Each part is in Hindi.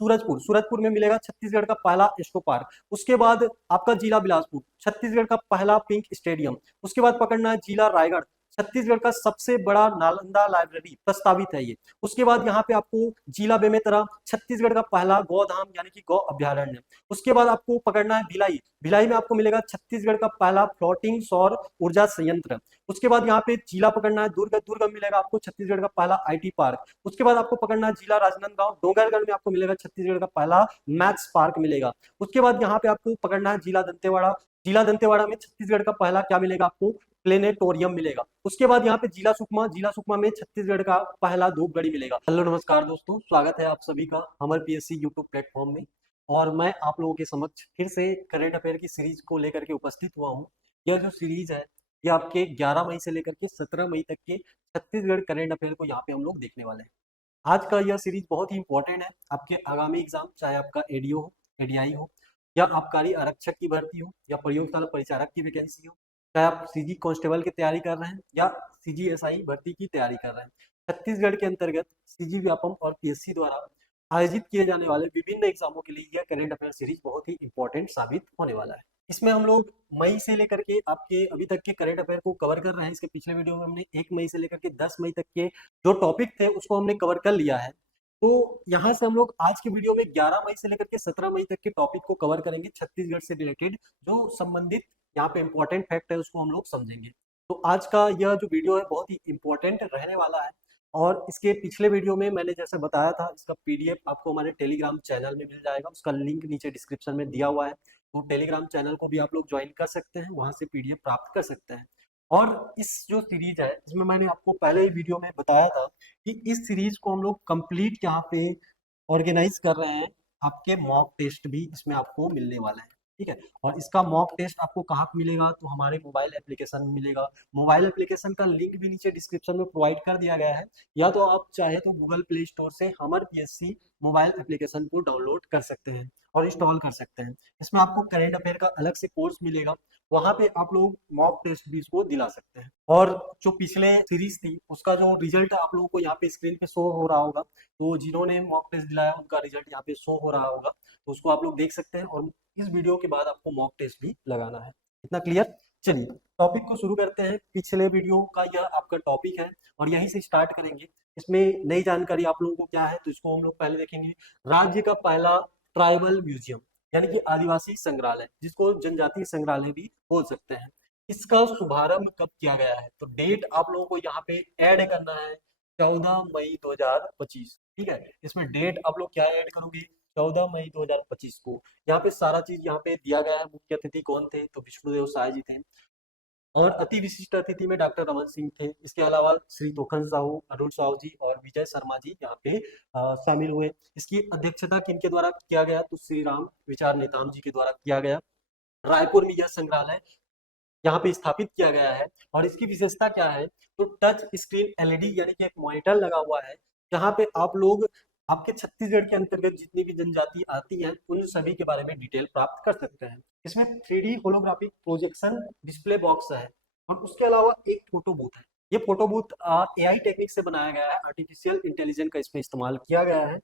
सूरजपुर, सूरजपुर में मिलेगा छत्तीसगढ़ का पहला एस्ट्रो पार्क। उसके बाद आपका जिला बिलासपुर, छत्तीसगढ़ का पहला पिंक स्टेडियम। उसके बाद पकड़ना है जिला रायगढ़, छत्तीसगढ़ का सबसे बड़ा नालंदा लाइब्रेरी प्रस्तावित है ये। उसके बाद यहाँ पे आपको जिला बेमेतरा, छत्तीसगढ़ का पहला गौधाम यानी कि गौ अभ्यारण्य। उसके बाद आपको पकड़ना है भिलाई, भिलाई में आपको मिलेगा छत्तीसगढ़ का पहला फ्लोटिंग सौर ऊर्जा संयंत्र। उसके बाद यहाँ पे जिला पकड़ना है दुर्ग, दुर्ग में मिलेगा आपको छत्तीसगढ़ का पहला आईटी पार्क। उसके बाद आपको पकड़ना है जिला राजनांदगांव, डोंगरगढ़ में आपको मिलेगा छत्तीसगढ़ का पहला मैथ्स पार्क मिलेगा। उसके बाद यहाँ पे आपको पकड़ना है जिला दंतेवाड़ा, जिला दंतेवाड़ा में छत्तीसगढ़ का पहला क्या मिलेगा आपको, प्लेनेटोरियम मिलेगा। उसके बाद यहाँ पे जिला सुकमा, जिला सुकमा में छत्तीसगढ़ का पहला धूपगढ़ी मिलेगा। हेलो नमस्कार दोस्तों, स्वागत है आप सभी का हमर पीएससी यूट्यूब प्लेटफॉर्म में। और मैं आप लोगों के समक्ष फिर से करंट अफेयर की सीरीज को लेकर के उपस्थित हुआ हूँ। यह जो सीरीज है ये आपके 11 मई से लेकर के 17 मई तक के छत्तीसगढ़ करंट अफेयर को यहाँ पे हम लोग देखने वाले हैं। आज का यह सीरीज बहुत ही इंपॉर्टेंट है आपके आगामी एग्जाम, चाहे आपका एडीओ हो, एडीआई हो, या आबकारी आरक्षक की भर्ती हो, या प्रयोगशाला परिचारक की वैकेंसी हो, चाहे आप सीजी कांस्टेबल की तैयारी कर रहे हैं या सीजीएसआई भर्ती की तैयारी कर रहे हैं। छत्तीसगढ़ के अंतर्गत सीजी व्यापम और पीएससी द्वारा आयोजित किए जाने वाले विभिन्न एग्जामों के लिए यह करंट अफेयर सीरीज बहुत ही इंपॉर्टेंट साबित होने वाला है। इसमें हम लोग मई से लेकर के आपके अभी तक के करंट अफेयर को कवर कर रहे हैं। इसके पिछले वीडियो में हमने 1 मई से लेकर के 10 मई तक के जो टॉपिक थे उसको हमने कवर कर लिया है। तो यहाँ से हम लोग आज की वीडियो में 11 मई से लेकर के 17 मई तक के टॉपिक को कवर करेंगे। छत्तीसगढ़ से रिलेटेड जो संबंधित यहाँ पे इंपॉर्टेंट फैक्ट है उसको हम लोग समझेंगे। तो आज का यह जो वीडियो है बहुत ही इंपॉर्टेंट रहने वाला है। और इसके पिछले वीडियो में मैंने जैसे बताया था, इसका पीडीएफ आपको हमारे टेलीग्राम चैनल में मिल जाएगा, उसका लिंक नीचे डिस्क्रिप्शन में दिया हुआ है। तो टेलीग्राम चैनल को भी आप लोग ज्वाइन कर सकते हैं, वहां से पीडीएफ प्राप्त कर सकते हैं। और इस जो सीरीज है इसमें मैंने आपको पहले ही वीडियो में बताया था कि इस सीरीज को हम लोग कंप्लीट यहाँ पे ऑर्गेनाइज कर रहे हैं। आपके मॉक टेस्ट भी इसमें आपको मिलने वाला है, ठीक है। और इसका मॉक टेस्ट आपको कहाँ पे मिलेगा, तो हमारे मोबाइल एप्लीकेशन में मिलेगा। मोबाइल एप्लीकेशन का लिंक भी नीचे डिस्क्रिप्शन में प्रोवाइड कर दिया गया है, या तो आप चाहे तो गूगल प्ले स्टोर से हमर पीएससी मोबाइल एप्लीकेशन को डाउनलोड कर सकते हैं और इंस्टॉल कर सकते हैं। इसमें आपको करंट अफेयर का अलग से कोर्स मिलेगा, वहां पे आप लोग मॉक टेस्ट भी इसको दिला सकते हैं। और जो पिछले सीरीज थी उसका जो रिजल्ट आप लोगों को यहाँ पे स्क्रीन पे शो हो रहा होगा, तो जिन्होंने मॉक टेस्ट दिलाया उनका रिजल्ट यहाँ पे शो हो रहा होगा, तो उसको आप लोग देख सकते हैं। और इस वीडियो के बाद आपको मॉक टेस्ट भी लगाना है। इतना क्लियर? चलिए टॉपिक को शुरू करते हैं। पिछले वीडियो का यह आपका टॉपिक है और यहीं से स्टार्ट करेंगे। इसमें नई जानकारी आप लोगों को क्या है तो इसको हम लोग पहले देखेंगे। राज्य का पहला ट्राइबल म्यूजियम यानी कि आदिवासी संग्रहालय, जिसको जनजातीय संग्रहालय भी बोल सकते हैं, इसका शुभारंभ कब किया गया है? तो डेट आप लोगों को यहाँ पे ऐड करना है 14 मई 2025, ठीक है। इसमें डेट आप लोग क्या ऐड करोगे, 14 मई 2025 को। यहाँ पे सारा चीज यहाँ पे दिया गया है। मुख्य अतिथि कौन थे, तो विष्णुदेव साय जी थे। और अति विशिष्ट अतिथि में डॉक्टर रमन सिंह थे। इसके अलावा श्री तोखन साहू, अरुण साहू जी और विजय शर्मा जी यहाँ पे शामिल हुए। इसकी अध्यक्षता किनके द्वारा किया गया, तो श्री राम विचार नेताम जी के द्वारा किया गया। रायपुर में यह संग्रहालय यहाँ पे स्थापित किया गया है। और इसकी विशेषता क्या है, तो टच स्क्रीन एलईडी यानी कि एक मॉनिटर लगा हुआ है, जहाँ पे आप लोग आपके छत्तीसगढ़ के अंतर्गत जितनी भी जनजाति आती हैं उन सभी के बारे में डिटेल प्राप्त कर सकते हैं। इसमें 3D holographic projection display box है और उसके अलावा एक फोटो बूथ है। ये फोटो बूथ एआई टेक्निक से बनाया गया है, आर्टिफिशियल इंटेलिजेंस का इसमें इस्तेमाल किया गया है।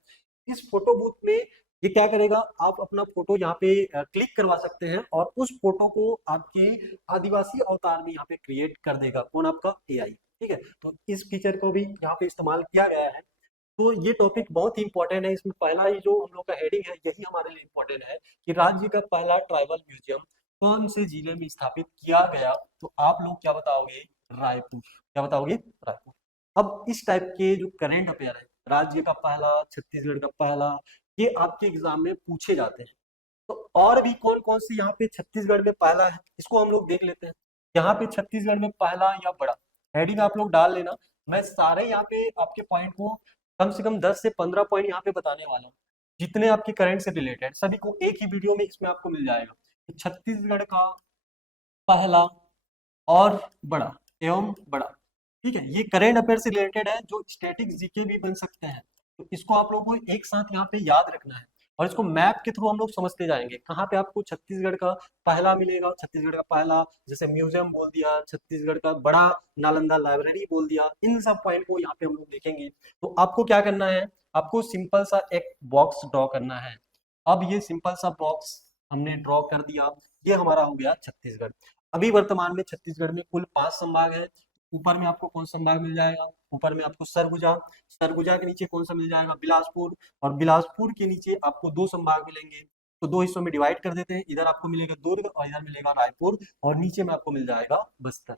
इस फोटो बूथ में ये क्या करेगा, आप अपना फोटो यहाँ पे क्लिक करवा सकते हैं और उस फोटो को आपके आदिवासी अवतार में यहाँ पे क्रिएट कर देगा। कौन? आपका एआई, ठीक है। तो इस फीचर को भी यहाँ पे इस्तेमाल किया गया है। तो ये टॉपिक बहुत ही इंपॉर्टेंट है। इसमें पहला ही जो हम लोग का हेडिंग है यही हमारे लिए इंपॉर्टेंट है कि राज्य का पहला ट्राइबल म्यूजियम कौन से जिले में स्थापित किया गया, तो आप लोग क्या बताओगे, रायपुर। क्या बताओगे? रायपुर। अब इस टाइप के जो करंट अफेयर है, राज्य का पहला, छत्तीसगढ़ का पहला, ये आपके एग्जाम में पूछे जाते हैं। तो और भी कौन कौन से यहाँ पे छत्तीसगढ़ में पहला है इसको हम लोग देख लेते हैं। यहाँ पे छत्तीसगढ़ में पहला या बड़ा हेडिंग आप लोग डाल लेना। मैं सारे यहाँ पे आपके पॉइंट को कम से कम 10 से 15 पॉइंट यहाँ पे बताने वाला हूँ, जितने आपके करंट से रिलेटेड, सभी को एक ही वीडियो में इसमें आपको मिल जाएगा। तो छत्तीसगढ़ का पहला और बड़ा एवं बड़ा, ठीक है, ये करंट अफेयर से रिलेटेड है जो स्टैटिक जीके भी बन सकते हैं। तो इसको आप लोगों को एक साथ यहाँ पे याद रखना है। और इसको मैप के थ्रू हम लोग समझते जाएंगे। कहाँ पे आपको छत्तीसगढ़ का पहला मिलेगा, छत्तीसगढ़ का पहला जैसे म्यूजियम बोल दिया, छत्तीसगढ़ का बड़ा नालंदा लाइब्रेरी बोल दिया, इन सब पॉइंट को यहाँ पे हम लोग देखेंगे। तो आपको क्या करना है, आपको सिंपल सा एक बॉक्स ड्रॉ करना है। अब ये सिंपल सा बॉक्स हमने ड्रॉ कर दिया, ये हमारा हो गया छत्तीसगढ़। अभी वर्तमान में छत्तीसगढ़ में कुल 5 संभाग है। ऊपर में आपको कौन सा संभाग मिल जाएगा, ऊपर में आपको सरगुजा, सरगुजा के नीचे कौन सा मिल जाएगा, बिलासपुर, और बिलासपुर के नीचे आपको 2 संभाग मिलेंगे। तो 2 हिस्सों में डिवाइड कर देते हैं, इधर आपको मिलेगा दुर्ग और इधर मिलेगा रायपुर, और नीचे में आपको मिल जाएगा बस्तर।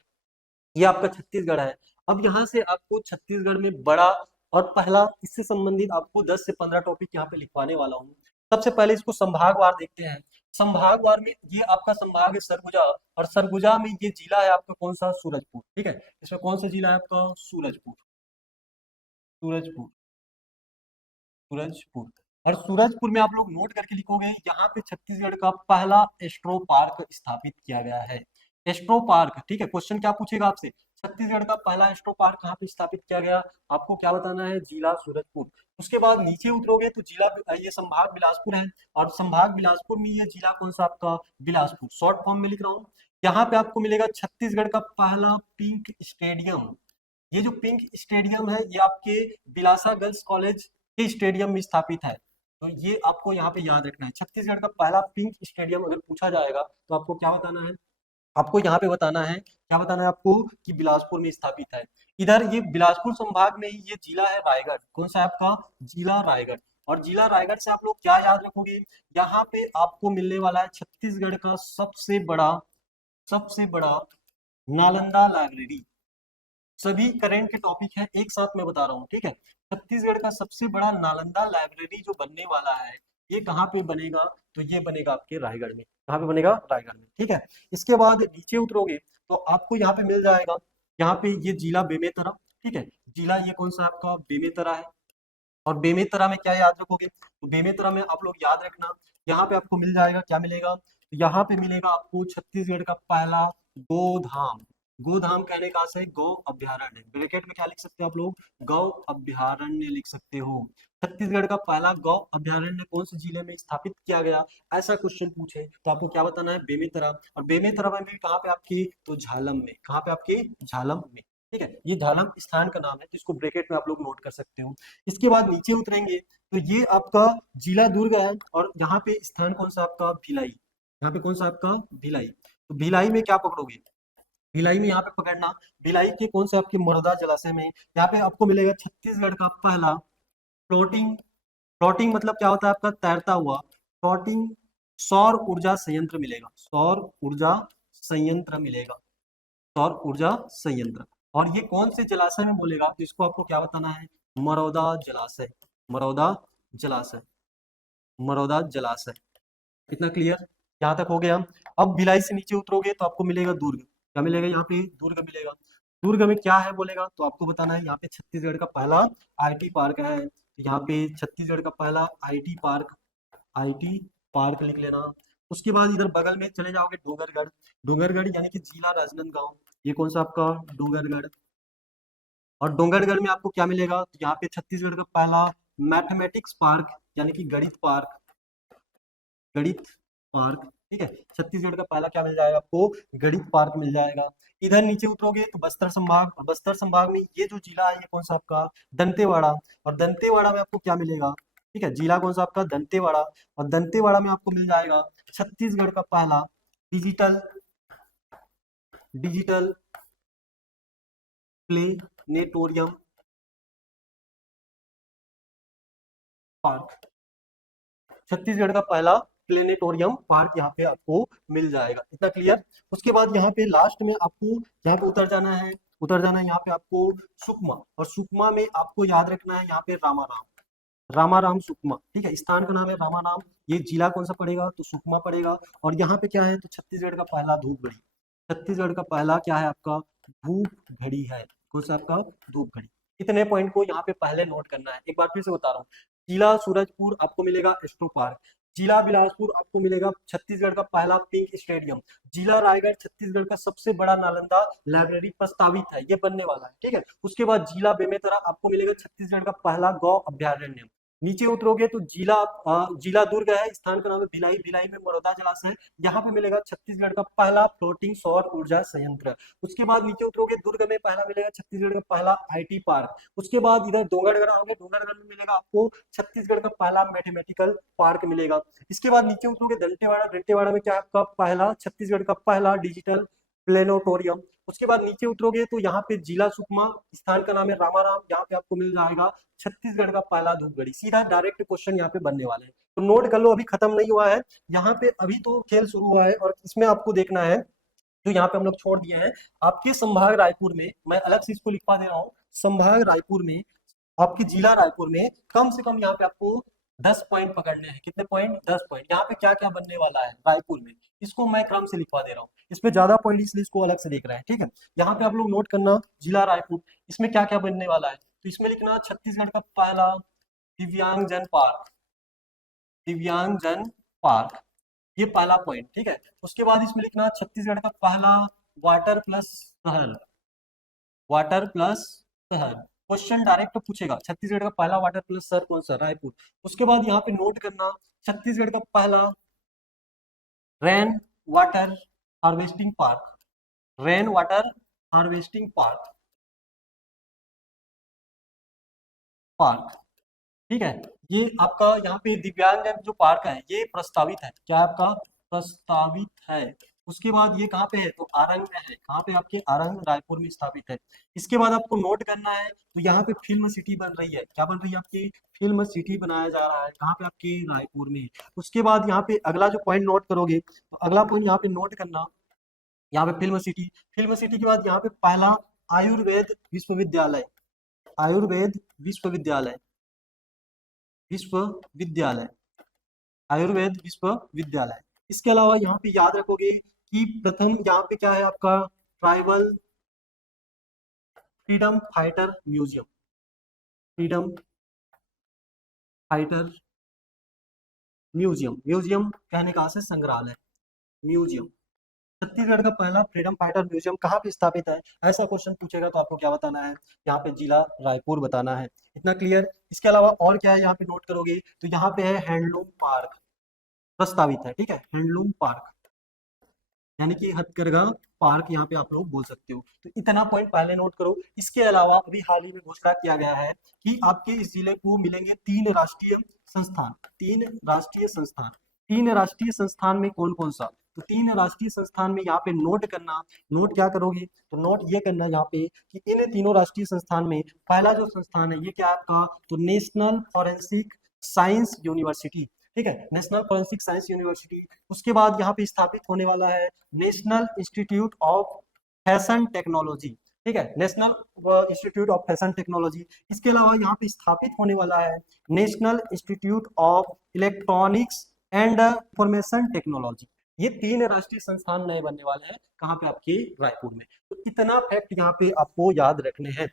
ये आपका छत्तीसगढ़ है। अब यहाँ से आपको छत्तीसगढ़ में बड़ा और पहला, इससे संबंधित आपको 10 से 15 टॉपिक यहाँ पे लिखवाने वाला हूँ। सबसे पहले इसको संभागवार देखते हैं। संभागवार में ये आपका संभाग है सरगुजा, और सरगुजा में ये जिला है आपका कौन सा, सूरजपुर। ठीक है, इसमें कौन सा जिला है आपका, सूरजपुर, सूरजपुर, सूरजपुर। और सूरजपुर में आप लोग नोट करके लिखोगे, यहाँ पे छत्तीसगढ़ का पहला एस्ट्रो पार्क स्थापित किया गया है। एस्ट्रो पार्क, ठीक है, क्वेश्चन क्या पूछेगा आपसे, छत्तीसगढ़ का पहला एस्ट्रो पार्क कहाँ पे स्थापित किया गया, आपको क्या बताना है, जिला सूरजपुर। उसके बाद नीचे उतरोगे तो जिला, ये संभाग बिलासपुर है, और संभाग बिलासपुर में ये जिला कौन सा आपका, बिलासपुर। शॉर्ट फॉर्म में लिख रहा हूँ। यहाँ पे आपको मिलेगा छत्तीसगढ़ का पहला पिंक स्टेडियम। ये जो पिंक स्टेडियम है, ये आपके बिलासा गर्ल्स कॉलेज के स्टेडियम में स्थापित है। तो ये आपको यहाँ पे याद रखना है, छत्तीसगढ़ का पहला पिंक स्टेडियम अगर पूछा जाएगा तो आपको क्या बताना है, आपको यहाँ पे बताना है, क्या बताना है आपको, कि बिलासपुर में स्थापित है। इधर ये बिलासपुर संभाग में ही ये जिला है रायगढ़, कौन सा है आपका, जिला रायगढ़। और जिला रायगढ़ से आप लोग क्या याद रखोगे, यहाँ पे आपको मिलने वाला है छत्तीसगढ़ का सबसे बड़ा नालंदा लाइब्रेरी। सभी करंट के टॉपिक है, एक साथ मैं बता रहा हूँ, ठीक है। छत्तीसगढ़ का सबसे बड़ा नालंदा लाइब्रेरी जो बनने वाला है, ये कहाँ पे बनेगा, तो ये बनेगा आपके रायगढ़ में। कहाँ पे बनेगा, रायगढ़ में, ठीक है। इसके बाद नीचे उतरोगे तो आपको यहाँ पे मिल जाएगा, यहाँ पे ये जिला बेमेतरा, ठीक है। जिला ये कौन सा आपका, बेमेतरा है। और बेमेतरा में क्या याद रखोगे, तो बेमेतरा में आप लोग याद रखना, यहाँ पे आपको मिल जाएगा, क्या मिलेगा, तो यहाँ पे मिलेगा आपको छत्तीसगढ़ का पहला गोधाम। गोधाम कहने का से गौ अभ्यारण्य, ब्रैकेट में क्या लिख सकते हो आप लोग, गौ अभ्यारण्य लिख सकते हो। छत्तीसगढ़ का पहला गौ अभ्यारण्य कौन से जिले में स्थापित किया गया, ऐसा क्वेश्चन पूछे तो आपको क्या बताना है, बेमेतरा। और बेमेतरा में भी कहाँ पे आपकी, तो झालम में, कहाँ पे आपकी, झालम में, ठीक है। ये झालम स्थान का नाम है, तो इसको ब्रैकेट में आप लोग नोट कर सकते हो। इसके बाद नीचे उतरेंगे तो ये आपका जिला दुर्ग है, और यहाँ पे स्थान कौन सा आपका, भिलाई। यहाँ पे कौन सा आपका, भिलाई। तो भिलाई में क्या पकड़ोगे, भिलाई में यहाँ पे पकड़ना, भिलाई के कौन से आपके मरौदा जलाशय में, यहाँ पे आपको मिलेगा छत्तीसगढ़ का पहला फ्लोटिंग, फ्लोटिंग मतलब क्या होता है आपका, तैरता हुआ, फ्लोटिंग सौर ऊर्जा संयंत्र मिलेगा, सौर ऊर्जा संयंत्र मिलेगा, सौर ऊर्जा संयंत्र। और ये कौन से जलाशय में बोलेगा, जिसको आपको क्या बताना है, मरौदा जलाशय, मरौदा जलाशय, मरौदा जलाशय। इतना क्लियर, यहाँ तक हो गया। अब भिलाई से नीचे उतरोगे तो आपको मिलेगा दुर्ग, क्या मिलेगा, यहाँ पे दुर्ग मिलेगा। दुर्ग में क्या है बोलेगा, तो आपको बताना है, यहाँ पे छत्तीसगढ़ का पहला आईटी पार्क है, तो यहाँ पे छत्तीसगढ़ का पहला आईटी पार्क, आईटी पार्क लिख लेना। उसके बाद इधर बगल में चले जाओगे डोंगरगढ़, डोंगरगढ़ यानी कि जिला राजनांदगांव, ये कौन सा आपका, डोंगरगढ़। और डोंगरगढ़ में आपको क्या मिलेगा, तो यहाँ पे छत्तीसगढ़ का पहला मैथमेटिक्स पार्क यानी कि गणित पार्क, गणित पार्क, ठीक है। छत्तीसगढ़ का पहला क्या मिल जाएगा आपको, गणित पार्क मिल जाएगा। इधर नीचे उतरोगे तो बस्तर संभाग, और बस्तर संभाग में ये जो जिला है ये कौन सा आपका, दंतेवाड़ा। और दंतेवाड़ा में आपको क्या मिलेगा, ठीक है, जिला कौन सा आपका, दंतेवाड़ा। और दंतेवाड़ा में आपको मिल जाएगा छत्तीसगढ़ का पहला digital, digital planetarium park, Chhattisgarh का पहला प्लेनेटोरियम पार्क यहाँ पे आपको मिल जाएगा। इतना क्लियर। उसके बाद यहाँ पे लास्ट में आपको यहाँ पे उतर जाना है, उतर जाना है यहाँ पे आपको सुकमा, और सुकमा में आपको याद रखना है यहाँ पे रामाराम, रामाराम सुकमा, ठीक है, स्थान का नाम है रामाराम। ये जिला कौन सा पड़ेगा, तो सुकमा पड़ेगा। और यहाँ पे क्या है, तो छत्तीसगढ़ का पहला धूपगढ़ी, छत्तीसगढ़ का पहला क्या है आपका, धूपगढ़ी है, कौन सा आपका, धूपगढ़ी। इतने पॉइंट को यहाँ पे पहले नोट करना है। एक बार फिर से बता रहा हूँ, जिला सूरजपुर आपको मिलेगा एस्ट्रो पार्क, जिला बिलासपुर आपको मिलेगा छत्तीसगढ़ का पहला पिंक स्टेडियम, जिला रायगढ़ छत्तीसगढ़ का सबसे बड़ा नालंदा लाइब्रेरी प्रस्तावित है, ये बनने वाला है, ठीक है। उसके बाद जिला बेमेतरा आपको मिलेगा छत्तीसगढ़ का पहला गौ अभ्यारण्य, नीचे उतरोगे तो जिला दुर्ग है, स्थान का नाम है भिलाई, भिलाई में मरोदा जलाशय है, यहाँ पे मिलेगा छत्तीसगढ़ का पहला फ्लोटिंग सौर ऊर्जा संयंत्र। उसके बाद नीचे उतरोगे दुर्ग में पहला मिलेगा छत्तीसगढ़ का पहला आईटी पार्क। उसके बाद इधर डोंगरगढ़ आओगे, डोंगरगढ़ में मिलेगा आपको छत्तीसगढ़ का पहला मैथमेटिकल पार्क मिलेगा। इसके बाद नीचे उतरोगे दंतेवाड़ा, दंतेवाड़ा में क्या है आपका पहला छत्तीसगढ़ का पहला डिजिटल प्लेनेटोरियम। उसके बाद नीचे उतरोगे तो यहाँ पे जिला सुकमा, स्थान का नाम है रामाराम, यहाँ पे आपको मिल जाएगा छत्तीसगढ़ का पहला धूपगढ़ी। सीधा डायरेक्ट क्वेश्चन यहाँ पे बनने वाले हैं, तो नोट कर लो, अभी खत्म नहीं हुआ है यहाँ पे, अभी तो खेल शुरू हुआ है और इसमें आपको देखना है जो यहाँ पे हम लोग छोड़ दिए हैं। आपके संभाग रायपुर में, मैं अलग से इसको लिखवा दे रहा हूँ, संभाग रायपुर में, आपके जिला रायपुर में कम से कम यहाँ पे आपको 10 पॉइंट पकड़ने हैं। कितने पॉइंट? 10 पॉइंट। यहाँ पे क्या क्या बनने वाला है रायपुर में, इसको मैं क्रम से लिखवा दे रहा हूँ, इसमें ज्यादा पॉइंट इसलिए इसको अलग से देख रहे हैं, ठीक है। यहाँ पे आप लोग नोट करना जिला रायपुर, इसमें क्या क्या बनने वाला है, तो इसमें लिखना छत्तीसगढ़ का पहला दिव्यांगजन पार्क, दिव्यांगजन पार्क, ये पहला पॉइंट, ठीक है। उसके बाद इसमें लिखना छत्तीसगढ़ का पहला वाटर प्लस शहर, वाटर प्लस शहर। क्वेश्चन डायरेक्ट तो पूछेगा छत्तीसगढ़ का पहला वाटर प्लस शहर कौन सा, रायपुर। उसके बाद यहाँ पे नोट करना छत्तीसगढ़ का पहला rain water harvesting park, rain water harvesting park, park, ठीक है। ये आपका यहाँ पे दिव्यांगजन जो पार्क है ये प्रस्तावित है, क्या आपका प्रस्तावित है। उसके बाद ये कहाँ पे है, तो आरंग में है, कहाँ पे आपके आरंग रायपुर में स्थापित है। इसके बाद आपको नोट करना है, तो यहाँ पे फिल्म सिटी बन रही है, क्या बन रही है आपकी फिल्म सिटी बनाया जा रहा है, कहाँ पे आपके रायपुर में। उसके बाद यहाँ पे अगला जो पॉइंट नोट करोगे, तो अगला पॉइंट यहाँ पे नोट करना, यहाँ पे फिल्म सिटी, फिल्म सिटी के बाद यहाँ पे पहला आयुर्वेद विश्वविद्यालय, आयुर्वेद विश्वविद्यालय, विश्वविद्यालय, आयुर्वेद विश्वविद्यालय। इसके अलावा यहाँ पे याद रखोगे कि प्रथम यहाँ पे क्या है आपका tribal freedom fighter museum, freedom fighter museum, museum कहने का से संग्रहालय, म्यूजियम। छत्तीसगढ़ का पहला फ्रीडम फाइटर म्यूजियम कहाँ पे स्थापित है, ऐसा क्वेश्चन पूछेगा तो आपको क्या बताना है, यहाँ पे जिला रायपुर बताना है। इतना क्लियर। इसके अलावा और क्या है यहाँ पे नोट करोगे, तो यहाँ पे है हैंडलूम पार्क प्रस्तावित है, ठीक है, हैंडलूम पार्क यानी कि हथकरघा पार्क यहाँ पे आप लोग बोल सकते हो। तो इतना पॉइंट पहले नोट करो। इसके अलावा अभी हाल ही में घोषणा किया गया है कि आपके इस जिले को मिलेंगे 3 राष्ट्रीय संस्थान, 3 राष्ट्रीय संस्थान। 3 राष्ट्रीय संस्थान में कौन कौन सा, तो 3 राष्ट्रीय संस्थान में यहाँ पे नोट करना, नोट क्या करोगे, तो नोट ये करना यहाँ पे कि इन तीनों राष्ट्रीय संस्थान में पहला जो संस्थान है ये क्या है आपका, तो नेशनल फॉरेंसिक साइंस यूनिवर्सिटी, ठीक है, नेशनल फॉरेंसिक साइंस यूनिवर्सिटी। उसके बाद यहाँ पे स्थापित होने वाला है national institute of fashion technology, ठीक है, national institute of fashion technology. इसके अलावा यहाँ पे स्थापित होने वाला है national institute of electronics and information technology. ये 3 राष्ट्रीय संस्थान नए बनने वाले हैं, कहाँ पे आपके रायपुर में। तो इतना फैक्ट यहाँ पे आपको याद रखने हैं,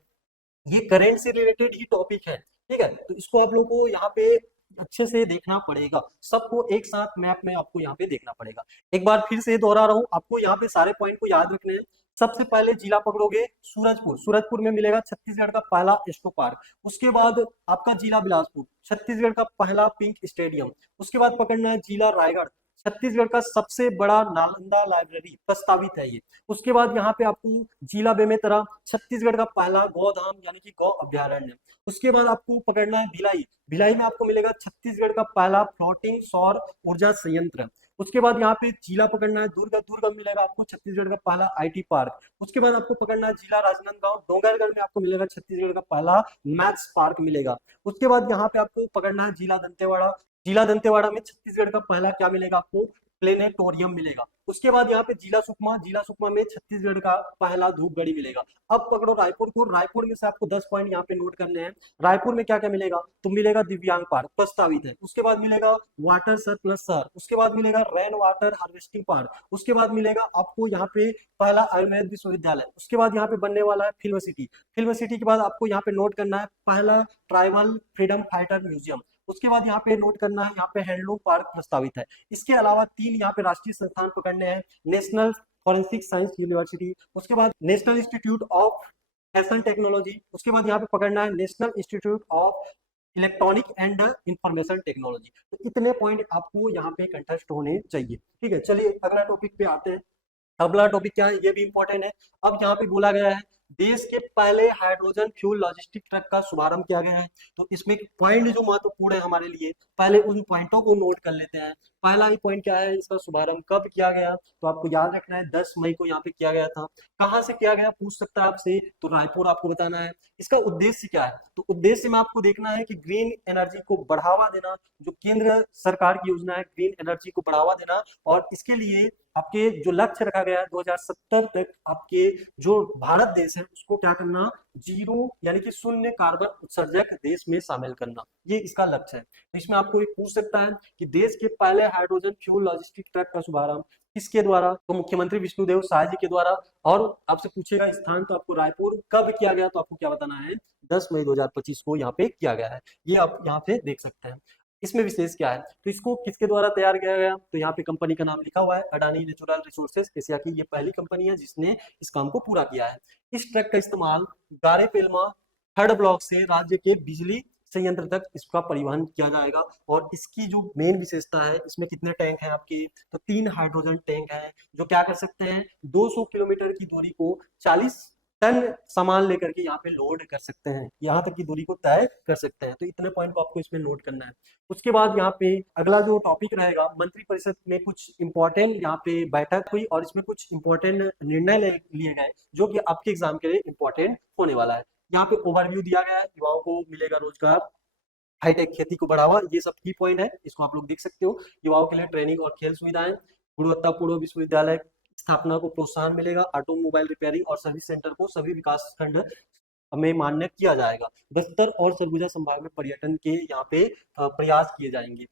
ये करंट से रिलेटेड ही टॉपिक है, ठीक है। तो इसको आप लोगों को यहाँ पे अच्छे से देखना पड़ेगा, सबको एक साथ मैप में आपको यहाँ पे देखना पड़ेगा। एक बार फिर से दोहरा रहा हूँ, आपको यहाँ पे सारे पॉइंट को याद रखने हैं। सबसे पहले जिला पकड़ोगे सूरजपुर, सूरजपुर में मिलेगा छत्तीसगढ़ का पहला एस्ट्रो पार्क। उसके बाद आपका जिला बिलासपुर, छत्तीसगढ़ का पहला पिंक स्टेडियम। उसके बाद पकड़ना है जिला रायगढ़, छत्तीसगढ़ का सबसे बड़ा नालंदा लाइब्रेरी प्रस्तावित है ये। उसके बाद यहाँ पे आपको जिला बेमेतरा, छत्तीसगढ़ का पहला गौधाम यानी कि गौ अभ्यारण्य। उसके बाद आपको पकड़ना है भिलाई, भिलाई में आपको मिलेगा छत्तीसगढ़ का पहला फ्लोटिंग सौर ऊर्जा संयंत्र। उसके बाद यहाँ पे जिला पकड़ना है दुर्ग, दुर्ग में मिलेगा आपको छत्तीसगढ़ का पहला आईटी पार्क। उसके बाद आपको पकड़ना है जिला राजनांदगांव, डोंगरगढ़ में आपको मिलेगा छत्तीसगढ़ का पहला मैथ्स पार्क मिलेगा। उसके बाद यहाँ पे आपको पकड़ना है जिला दंतेवाड़ा, जिला दंतेवाड़ा में छत्तीसगढ़ का पहला क्या मिलेगा आपको, प्लेनेटोरियम मिलेगा। उसके बाद यहाँ पे जिला सुकमा, जिला सुकमा में छत्तीसगढ़ का पहला धूपगढ़ी मिलेगा। अब पकड़ो रायपुर को, रायपुर में से आपको 10 पॉइंट यहाँ पे नोट करने हैं। रायपुर में क्या क्या मिलेगा, तो मिलेगा दिव्यांग पार्क प्रस्तावित है। उसके बाद मिलेगा वाटर सरप्लस शहर, उसके बाद मिलेगा रेन वाटर हार्वेस्टिंग पार्क, उसके बाद मिलेगा आपको यहाँ पे पहला आयुर्वेद विश्वविद्यालय। उसके बाद यहाँ पे बनने वाला है फिल्म सिटी, फिल्म सिटी के बाद आपको यहाँ पे नोट करना है पहला ट्राइबल फ्रीडम फाइटर म्यूजियम। उसके बाद यहाँ पे नोट करना है यहाँ पे हैंडलूम पार्क प्रस्तावित है। इसके अलावा 3 यहाँ पे राष्ट्रीय संस्थान पकड़ने हैं, नेशनल फॉरेंसिक साइंस यूनिवर्सिटी, उसके बाद national institute of fashion technology, उसके बाद यहाँ पे पकड़ना है national institute of electronic and information technology. तो इतने पॉइंट आपको यहाँ पे कंटेस्ट होने चाहिए। ठीक है, चलिए अगला टॉपिक पे आते हैं। अगला टॉपिक क्या है, ये भी इंपॉर्टेंट है। अब यहाँ पे बोला गया है देश के पहले हाइड्रोजन फ्यूल लॉजिस्टिक ट्रक का शुभारंभ किया गया है। तो इसमें पॉइंट जो महत्वपूर्ण है हमारे लिए, पहले उन पॉइंटों को नोट कर लेते हैं। पहला ही पॉइंट क्या है, इसका शुभारंभ कब किया गया, तो आपको याद रखना है 10 मई को यहाँ पे किया गया था। कहाँ से किया गया पूछ सकता है आपसे, तो रायपुर आपको बताना है। इसका उद्देश्य क्या है, तो उद्देश्य में आपको देखना है कि ग्रीन एनर्जी को बढ़ावा देना, जो केंद्र सरकार की योजना है ग्रीन एनर्जी को बढ़ावा देना, और इसके लिए आपके जो लक्ष्य रखा गया है 2070 तक आपके जो भारत देश है उसको क्या करना, जीरो यानी कि शून्य कार्बन उत्सर्जक देश में शामिल करना, ये इसका लक्ष्य है। तो इसमें आपको एक पूछ सकता है कि देश के पहले हाइड्रोजन फ्यूल लॉजिस्टिक ट्रक का शुभारंभ किसके द्वारा, तो मुख्यमंत्री विष्णुदेव साय जी के द्वारा। और आपसे पूछेगा स्थान, तो आपको रायपुर कब किया गया, तो आपको क्या बताना है, 10 मई 2025 को यहाँ पे किया गया है। ये आप यहाँ पे देख सकते हैं। इसमें विशेष क्या है, तो इसको किसके द्वारा तैयार किया गया, तो यहाँ पे कंपनी का नाम लिखा हुआ है अडानी नेचुरल रिसोर्सेज एशिया की। ये पहली कंपनी है जिसने इस काम को पूरा किया है। इस ट्रक का इस्तेमाल गारेपेलमा थर्ड ब्लॉक से राज्य के बिजली संयंत्र तक इसका परिवहन किया जाएगा। और इसकी जो मेन विशेषता है, इसमें कितने टैंक हैं आपके, तो 3 हाइड्रोजन टैंक हैं जो क्या कर सकते हैं, 200 किलोमीटर की दूरी को 40 टन सामान लेकर के यहाँ पे लोड कर सकते हैं, यहाँ तक की दूरी को तय कर सकते हैं। तो इतने पॉइंट को आपको इसमें नोट करना है। उसके बाद यहाँ पे अगला जो टॉपिक रहेगा, मंत्रिपरिषद में कुछ इंपॉर्टेंट यहाँ पे बैठक हुई और इसमें कुछ इंपॉर्टेंट निर्णय लिए गए जो कि आपके एग्जाम के लिए इंपॉर्टेंट होने वाला है। यहाँ पे ओवरव्यू दिया गया है, युवाओं को मिलेगा रोजगार, हाईटेक खेती को बढ़ावा, ये सब की पॉइंट है, इसको आप लोग देख सकते हो। युवाओं के लिए ट्रेनिंग और खेल सुविधाएं, गुणवत्तापूर्ण विश्वविद्यालय स्थापना को प्रोत्साहन मिलेगा, ऑटोमोबाइल रिपेयरिंग और सर्विस सेंटर को सभी विकास खंड में मान्य किया जाएगा। बस्तर और सरगुजा संभाग में पर्यटन के यहाँ पे प्रयास किए जाएंगे।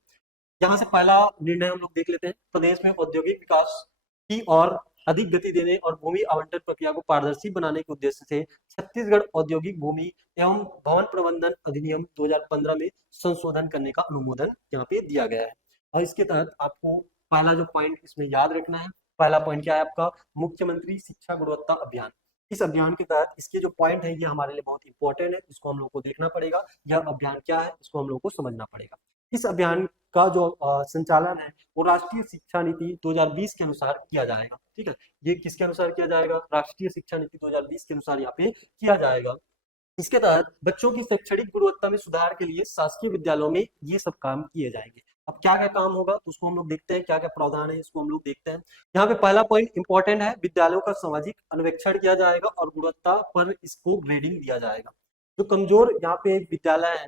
यहाँ से पहला निर्णय हम लोग देख लेते हैं। प्रदेश में औद्योगिक विकास की और अधिक गति देने और भूमि आवंटन प्रक्रिया को पारदर्शी बनाने के उद्देश्य से छत्तीसगढ़ औद्योगिक भूमि एवं भवन प्रबंधन अधिनियम 2015 में संशोधन करने का अनुमोदन यहाँ पे दिया गया है। और इसके तहत आपको पहला जो पॉइंट इसमें याद रखना है, पहला पॉइंट क्या है आपका, मुख्यमंत्री शिक्षा गुणवत्ता अभियान। इस अभियान के तहत इसके जो पॉइंट है ये हमारे लिए बहुत इंपॉर्टेंट है, इसको हम लोग को देखना पड़ेगा। यह अभियान क्या है, इसको हम लोग को समझना पड़ेगा। इस अभियान का जो संचालन है वो राष्ट्रीय शिक्षा नीति 2020 के अनुसार किया जाएगा। ठीक है, ये किसके अनुसार किया जाएगा, राष्ट्रीय शिक्षा नीति 2020 के अनुसार यहाँ पे किया जाएगा। इसके तहत बच्चों की शैक्षणिक गुणवत्ता में सुधार के लिए शासकीय विद्यालयों में ये सब काम किए जाएंगे। अब क्या क्या काम होगा तो उसको हम लोग देखते हैं, क्या क्या प्रावधान है इसको हम लोग देखते हैं। यहाँ पे पहला पॉइंट इंपॉर्टेंट है, विद्यालयों का सामाजिक अन्वेक्षण किया जाएगा और गुणवत्ता पर इसको ग्रेडिंग दिया जाएगा। जो कमजोर यहाँ पे विद्यालय है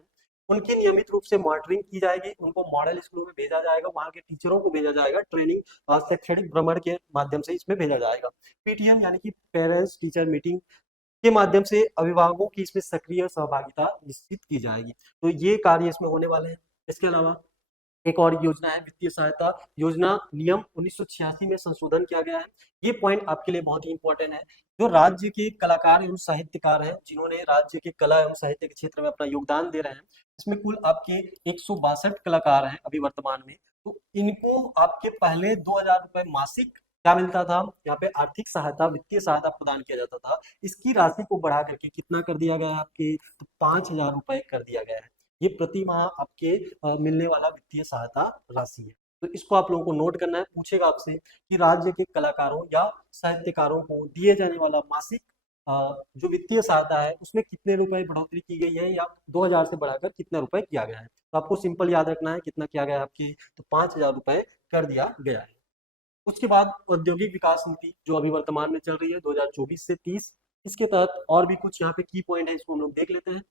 उनकी नियमित रूप से मॉनिटरिंग की जाएगी, उनको मॉडल स्कूलों में भेजा जाएगा, वहां के टीचरों को भेजा जाएगा, ट्रेनिंग शैक्षणिक भ्रमण के माध्यम से इसमें भेजा जाएगा। पीटीएम यानी कि पेरेंट्स टीचर मीटिंग के माध्यम से अभिभावकों की इसमें सक्रिय सहभागिता निश्चित की जाएगी। तो ये कार्य इसमें होने वाले हैं। इसके अलावा एक और योजना है वित्तीय सहायता योजना, नियम 1986 में संशोधन किया गया है। ये पॉइंट आपके लिए बहुत ही इंपॉर्टेंट है। जो राज्य के कलाकार एवं साहित्यकार हैं जिन्होंने राज्य के कला एवं साहित्य के क्षेत्र में अपना योगदान दे रहे हैं, इसमें कुल आपके 162 कलाकार हैं अभी वर्तमान में। तो इनको आपके पहले 2000 रुपए मासिक क्या मिलता था, यहाँ पे आर्थिक सहायता वित्तीय सहायता प्रदान किया जाता था। इसकी राशि को बढ़ा करके कितना कर दिया गया है आपके, तो 5000 रुपए कर दिया गया है। ये प्रति माह आपके मिलने वाला वित्तीय सहायता राशि है। तो इसको आप लोगों को नोट करना है। पूछेगा आपसे कि राज्य के कलाकारों या साहित्यकारों को दिए जाने वाला मासिक जो वित्तीय सहायता है उसमें कितने रुपए बढ़ोतरी की गई है या 2000 से बढ़ाकर कितने रुपए किया गया है। तो आपको सिंपल याद रखना है कितना किया गया है आपकी, तो 5000 रुपए कर दिया गया है। उसके बाद औद्योगिक विकास नीति जो अभी वर्तमान में चल रही है 2024 से 30, इसके तहत और भी कुछ यहाँ पे की पॉइंट है, इसको हम लोग देख लेते हैं।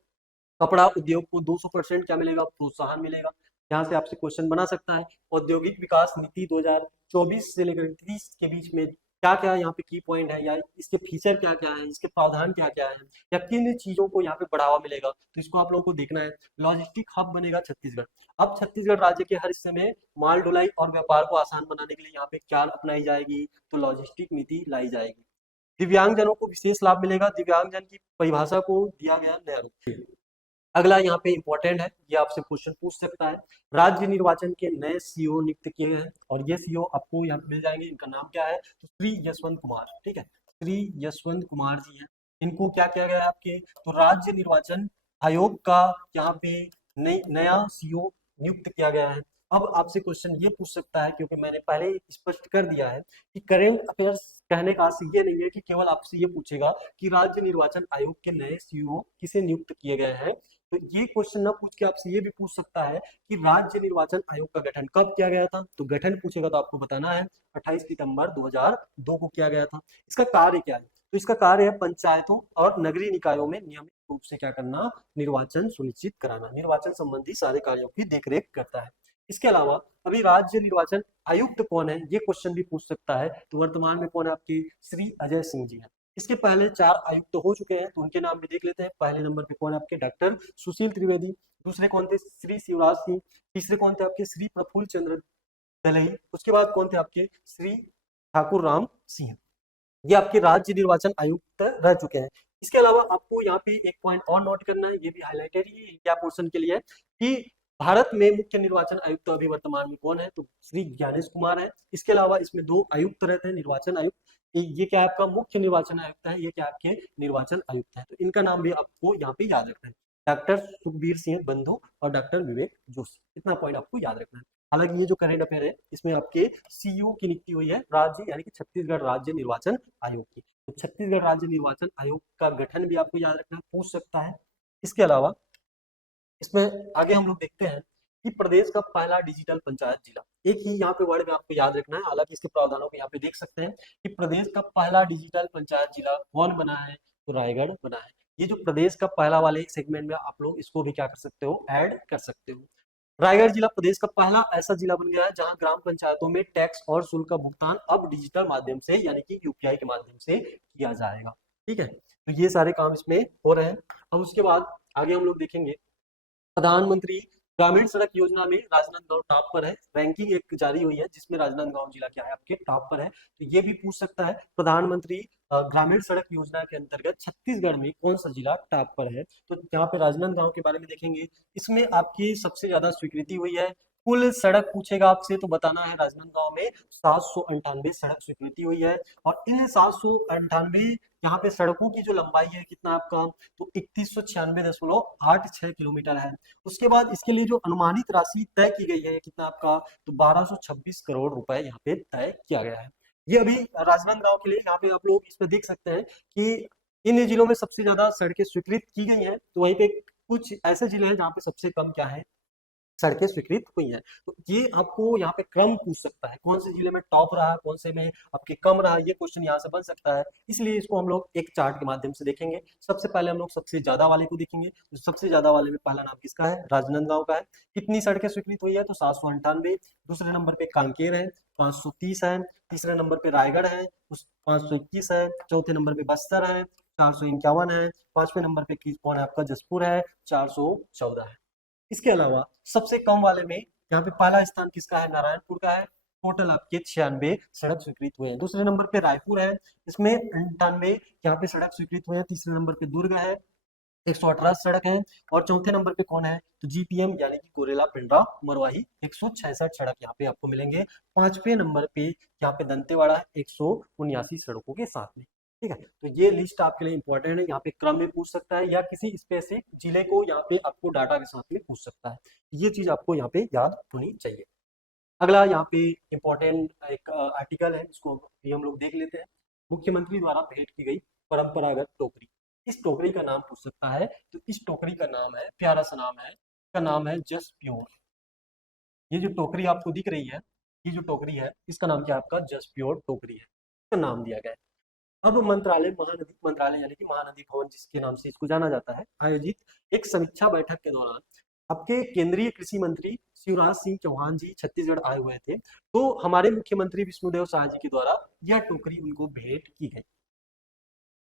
कपड़ा उद्योग को 200% क्या मिलेगा, प्रोत्साहन मिलेगा। यहाँ से आपसे क्वेश्चन बना सकता है औद्योगिक विकास नीति 2024 से लेकर 30 के बीच में क्या क्या यहाँ पे की पॉइंट है या इसके फीचर क्या क्या है, इसके प्रावधान क्या क्या है या किन चीजों को यहाँ पे बढ़ावा मिलेगा, तो इसको आप लोगों को देखना है। लॉजिस्टिक हब बनेगा छत्तीसगढ़। अब छत्तीसगढ़ राज्य के हर हिस्से में माल ढुलाई और व्यापार को आसान बनाने के लिए यहाँ पे क्या अपनाई जाएगी, तो लॉजिस्टिक नीति लाई जाएगी। दिव्यांगजनों को विशेष लाभ मिलेगा, दिव्यांगजन की परिभाषा को दिया गया नया रूप। अगला यहाँ पे इंपॉर्टेंट है, ये आपसे क्वेश्चन पूछ सकता है। राज्य निर्वाचन के नए सीईओ नियुक्त किए गए हैं और ये सीईओ आपको यहाँ मिल जाएंगे। इनका नाम क्या है, तो श्री यशवंत कुमार। ठीक है, श्री यशवंत कुमार जी हैं। इनको क्या किया गया है आपके, तो राज्य निर्वाचन आयोग का यहाँ पे नया सीईओ नियुक्त किया गया है। अब आपसे क्वेश्चन ये पूछ सकता है, क्योंकि मैंने पहले ही स्पष्ट कर दिया है कि करेंट अफेयर्स कहने का अर्थ ये नहीं है कि केवल आपसे ये पूछेगा कि राज्य निर्वाचन आयोग के नए सीईओ किसे नियुक्त किए गए हैं। तो ये क्वेश्चन ना पूछ के आपसे ये भी पूछ सकता है कि राज्य निर्वाचन आयोग का गठन कब किया गया था। तो गठन पूछेगा तो आपको बताना है 28 सितंबर 2002 को किया गया था। इसका कार्य क्या है? तो इसका कार्य है पंचायतों और नगरीय निकायों में नियमित रूप से क्या करना, निर्वाचन सुनिश्चित कराना। निर्वाचन संबंधी सारे कार्यों की देखरेख करता है। इसके अलावा अभी राज्य निर्वाचन आयुक्त कौन है, ये क्वेश्चन भी पूछ सकता है। तो वर्तमान में कौन है आपके, श्री अजय सिंह जी हैं। इसके पहले 4 आयुक्त हो चुके हैं, तो उनके नाम भी देख लेते हैं। पहले नंबर पे कौन है आपके, डॉक्टर सुशील त्रिवेदी। दूसरे कौन थे, श्री शिवराज सिंह। तीसरे कौन थे आपके, श्री प्रफुल्ल चंद्र दलई। उसके बाद कौन थे आपके, श्री ठाकुर राम सिंह। ये आपके राज्य निर्वाचन आयुक्त रह चुके हैं। इसके अलावा आपको यहाँ पे एक पॉइंट और नोट करना है, ये भी हाईलाइटेड ही इंडिया पोर्शन के लिए है कि भारत में मुख्य निर्वाचन आयुक्त अभी वर्तमान में कौन है, तो श्री ज्ञानेश कुमार है। इसके अलावा इसमें 2 आयुक्त रहते हैं, निर्वाचन आयुक्त। ये क्या है आपका, मुख्य निर्वाचन आयुक्त है, ये क्या आपके निर्वाचन आयुक्त है। तो इनका नाम भी आपको यहाँ पे याद रखना है, डॉक्टर सुखबीर सिंह बंधु और डॉक्टर विवेक जोशी। इतना पॉइंट आपको याद रखना है। हालांकि ये जो करंट अफेयर है इसमें आपके सीईओ की नियुक्ति हुई है राज्य यानी कि छत्तीसगढ़ राज्य निर्वाचन आयोग की। तो छत्तीसगढ़ राज्य निर्वाचन आयोग का गठन भी आपको याद रखना है, पूछ सकता है। इसके अलावा इसमें आगे हम लोग देखते हैं कि प्रदेश का पहला डिजिटल पंचायत जिला, एक ही यहाँ पे वर्ड में आपको याद रखना है। हालांकि इसके प्रावधानों को यहाँ पे देख सकते हैं कि प्रदेश का पहला डिजिटल पंचायत जिला कौन बना है, तो रायगढ़ बना है। ये जो प्रदेश का पहला वाले सेगमेंट में आप लोग इसको भी क्या कर सकते हो, ऐड कर सकते हो। रायगढ़ जिला प्रदेश का पहला ऐसा जिला बन गया है जहां ग्राम पंचायतों में टैक्स और शुल्क का भुगतान अब डिजिटल माध्यम से यानी कि यूपीआई के माध्यम से किया जाएगा। ठीक है, तो ये सारे काम इसमें हो रहे हैं। अब उसके बाद आगे हम लोग देखेंगे, प्रधानमंत्री ग्रामीण सड़क योजना में राजनांदगांव टॉप पर है। रैंकिंग एक जारी हुई है जिसमें राजनांदगांव जिला क्या है आपके टॉप पर है। तो ये भी पूछ सकता है प्रधानमंत्री ग्रामीण सड़क योजना के अंतर्गत छत्तीसगढ़ में कौन सा जिला टॉप पर है। तो यहाँ पे राजनांदगांव के बारे में देखेंगे, इसमें आपकी सबसे ज्यादा स्वीकृति हुई है। कुल सड़क पूछेगा आपसे तो बताना है, राजनांदगांव में 798 सड़क स्वीकृति हुई है। और इन 798 यहाँ पे सड़कों की जो लंबाई है कितना आपका, तो 3196.86 किलोमीटर है। उसके बाद इसके लिए जो अनुमानित राशि तय की गई है कितना आपका, तो 1226 करोड़ रुपए यहाँ पे तय किया गया है। ये अभी राजनांदगांव के लिए यहाँ पे आप लोग इसमें देख सकते हैं कि इन जिलों में सबसे ज्यादा सड़कें स्वीकृत की गई हैं। तो वहीं पे कुछ ऐसे जिले हैं जहाँ पे सबसे कम क्या है, सड़कें स्वीकृत हुई हैं। तो ये आपको यहाँ पे क्रम पूछ सकता है, कौन से जिले में टॉप रहा, कौन से में आपके कम रहा, ये क्वेश्चन यहाँ से बन सकता है। इसलिए इसको हम लोग एक चार्ट के माध्यम से देखेंगे। सबसे पहले हम लोग सबसे ज्यादा वाले को देखेंगे। तो सबसे ज्यादा वाले में पहला नाम किसका है, राजनांदगांव का है। कितनी सड़कें स्वीकृत हुई है, तो 798। दूसरे नंबर पे कांकेर है, 530 है। तीसरे नंबर पे रायगढ़ है, 521 है। चौथे नंबर पे बस्तर है, 451 है। पांचवें नंबर पे कौन है आपका, जसपुर है, 414 है। इसके अलावा सबसे कम वाले में यहाँ पे पहला स्थान किसका है, नारायणपुर का है। टोटल आपके 96 सड़क स्वीकृत हुए हैं। दूसरे नंबर पे रायपुर है, इसमें 98 यहाँ पे सड़क स्वीकृत हुए हैं। तीसरे नंबर पे दुर्ग है, 118 सड़क है। और चौथे नंबर पे कौन है, तो जीपीएम यानी कि गोरेला पिंडरा मरवाही, 166 सड़क यहाँ पे आपको मिलेंगे। पांचवें नंबर पे यहाँ पे दंतेवाड़ा है, 179 सड़कों के साथ में। ठीक है, तो ये लिस्ट आपके लिए इंपॉर्टेंट है। यहाँ पे क्रम में पूछ सकता है या किसी स्पेसिफिक जिले को यहाँ पे आपको डाटा के साथ में पूछ सकता है। ये चीज आपको यहाँ पे याद होनी चाहिए। अगला यहाँ पे इंपॉर्टेंट एक आर्टिकल है, इसको भी हम लोग देख लेते हैं। मुख्यमंत्री द्वारा भेंट की गई परंपरागत टोकरी, इस टोकरी का नाम पूछ सकता है। तो इस टोकरी का नाम है, प्यारा सा नाम है, इसका नाम है जस्ट प्योर। ये जो टोकरी आपको दिख रही है, ये जो टोकरी है इसका नाम क्या है आपका, जस्ट प्योर टोकरी है, इसका नाम दिया गया है। अब मंत्रालय, महानदी मंत्रालय यानी कि महानदी भवन जिसके नाम से इसको जाना जाता है, आयोजित एक समीक्षा बैठक के दौरान आपके केंद्रीय कृषि मंत्री शिवराज सिंह चौहान जी छत्तीसगढ़ आए हुए थे। तो हमारे मुख्यमंत्री विष्णुदेव साय जी के द्वारा यह टोकरी उनको भेंट की गई।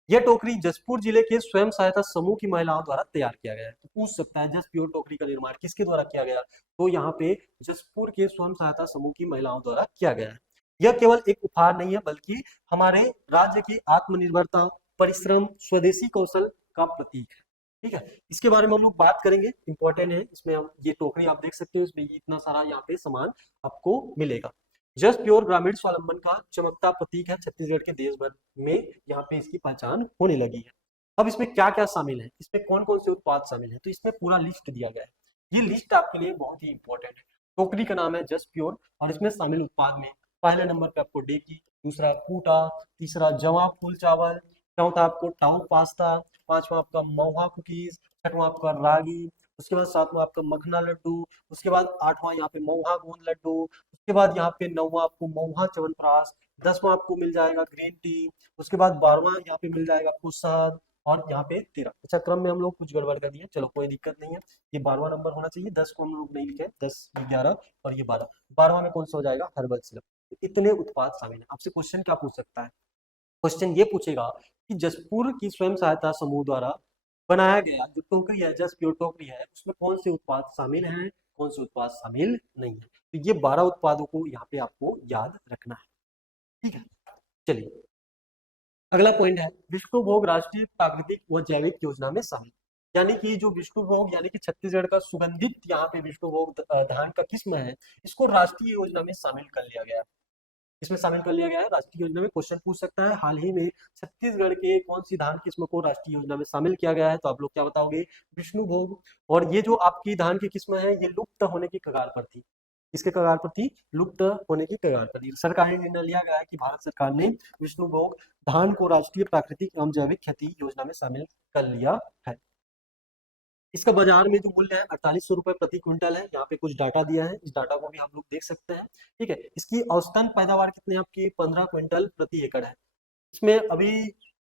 यह टोकरी जसपुर जिले के स्वयं सहायता समूह की महिलाओं द्वारा तैयार किया गया है। तो पूछ सकता है जस प्योर टोकरी का निर्माण किसके द्वारा किया गया, तो यहाँ पे जसपुर के स्वयं सहायता समूह की महिलाओं द्वारा किया गया है। यह केवल एक उपहार नहीं है बल्कि हमारे राज्य की आत्मनिर्भरता, परिश्रम, स्वदेशी कौशल का प्रतीक है। ठीक है, इसके बारे में हम लोग बात करेंगे, इंपॉर्टेंट है। इसमें हम ये टोकरी आप देख सकते हो, इसमें इतना सारा यहाँ पे सामान आपको मिलेगा। जस्ट प्योर ग्रामीण स्वावलंबन का चमकता प्रतीक है। छत्तीसगढ़ के देश भर में यहाँ पे इसकी पहचान होने लगी है। अब इसमें क्या क्या शामिल है, इसमें कौन कौन से उत्पाद शामिल है, तो इसमें पूरा लिस्ट दिया गया है। ये लिस्ट आपके लिए बहुत ही इंपॉर्टेंट है। टोकरी का नाम है जस्ट प्योर और इसमें शामिल उत्पाद में पहले नंबर पे आपको डेकी, दूसरा कूटा, तीसरा जवा फूल चावल, चौथा आपको टाउ पास्ता, पांचवा आपका महुआ कुकीज, छठवां आपका रागी, उसके बाद सातवां आपका मखना लड्डू, उसके बाद आठवां यहाँ पे महुआ गोंद लड्डू, उसके बाद यहाँ पे नौवां आपको महुआ च्यवनप्राश, दसवां आपको मिल जाएगा ग्रीन टी, उसके बाद बारहवां यहाँ पे मिल जाएगा आपको शहद, और यहाँ पे 13। अच्छा, क्रम में हम लोग कुछ गड़बड़ कर दिए, चलो कोई दिक्कत नहीं है। ये 12वां नंबर होना चाहिए, 10 को हम लोग नहीं लिखे, 10, 11 और ये 12। 12वां में कौन सा हो जाएगा? Herbal syrup. तो इतने उत्पाद शामिल है। आपसे क्वेश्चन क्या पूछ सकता है? क्वेश्चन ये पूछेगा कि जसपुर की स्वयं सहायता समूह द्वारा बनाया गया जो टोकरी है, जस प्योर टोकरी है, उसमें कौन से उत्पाद शामिल हैं, कौन से उत्पाद शामिल नहीं है? तो ये 12 उत्पादों को यहाँ पे आपको याद रखना है। ठीक है, चलिए अगला पॉइंट है विश्व भोग राष्ट्रीय प्राकृतिक व जैविक योजना में शामिल। यानी कि जो विष्णु भोग यानी कि छत्तीसगढ़ का सुगंधित यहाँ पे विष्णु भोग धान का किस्म है, इसको राष्ट्रीय योजना में शामिल कर लिया गया है। इसमें शामिल कर लिया गया है राष्ट्रीय योजना में। क्वेश्चन पूछ सकता है हाल ही में छत्तीसगढ़ के कौन सी धान किस्म को राष्ट्रीय योजना में शामिल किया गया है? तो आप लोग क्या बताओगे? विष्णु भोग। और ये जो आपकी धान की किस्म है ये लुप्त होने की कगार पर थी। इसके कगार पर थी, लुप्त होने की कगार पर थी। सरकारी निर्णय लिया गया है कि भारत सरकार ने विष्णु भोग धान को राष्ट्रीय प्राकृतिक एवं जैविक खेती योजना में शामिल कर लिया है। इसका बाजार में जो मूल्य है 4800 रुपए प्रति क्विंटल है। यहाँ पे कुछ डाटा दिया है, इस डाटा को भी आप लोग देख सकते हैं। ठीक है, इसकी औसतन पैदावार कितनी आपकी 15 क्विंटल प्रति एकड़ है। इसमें अभी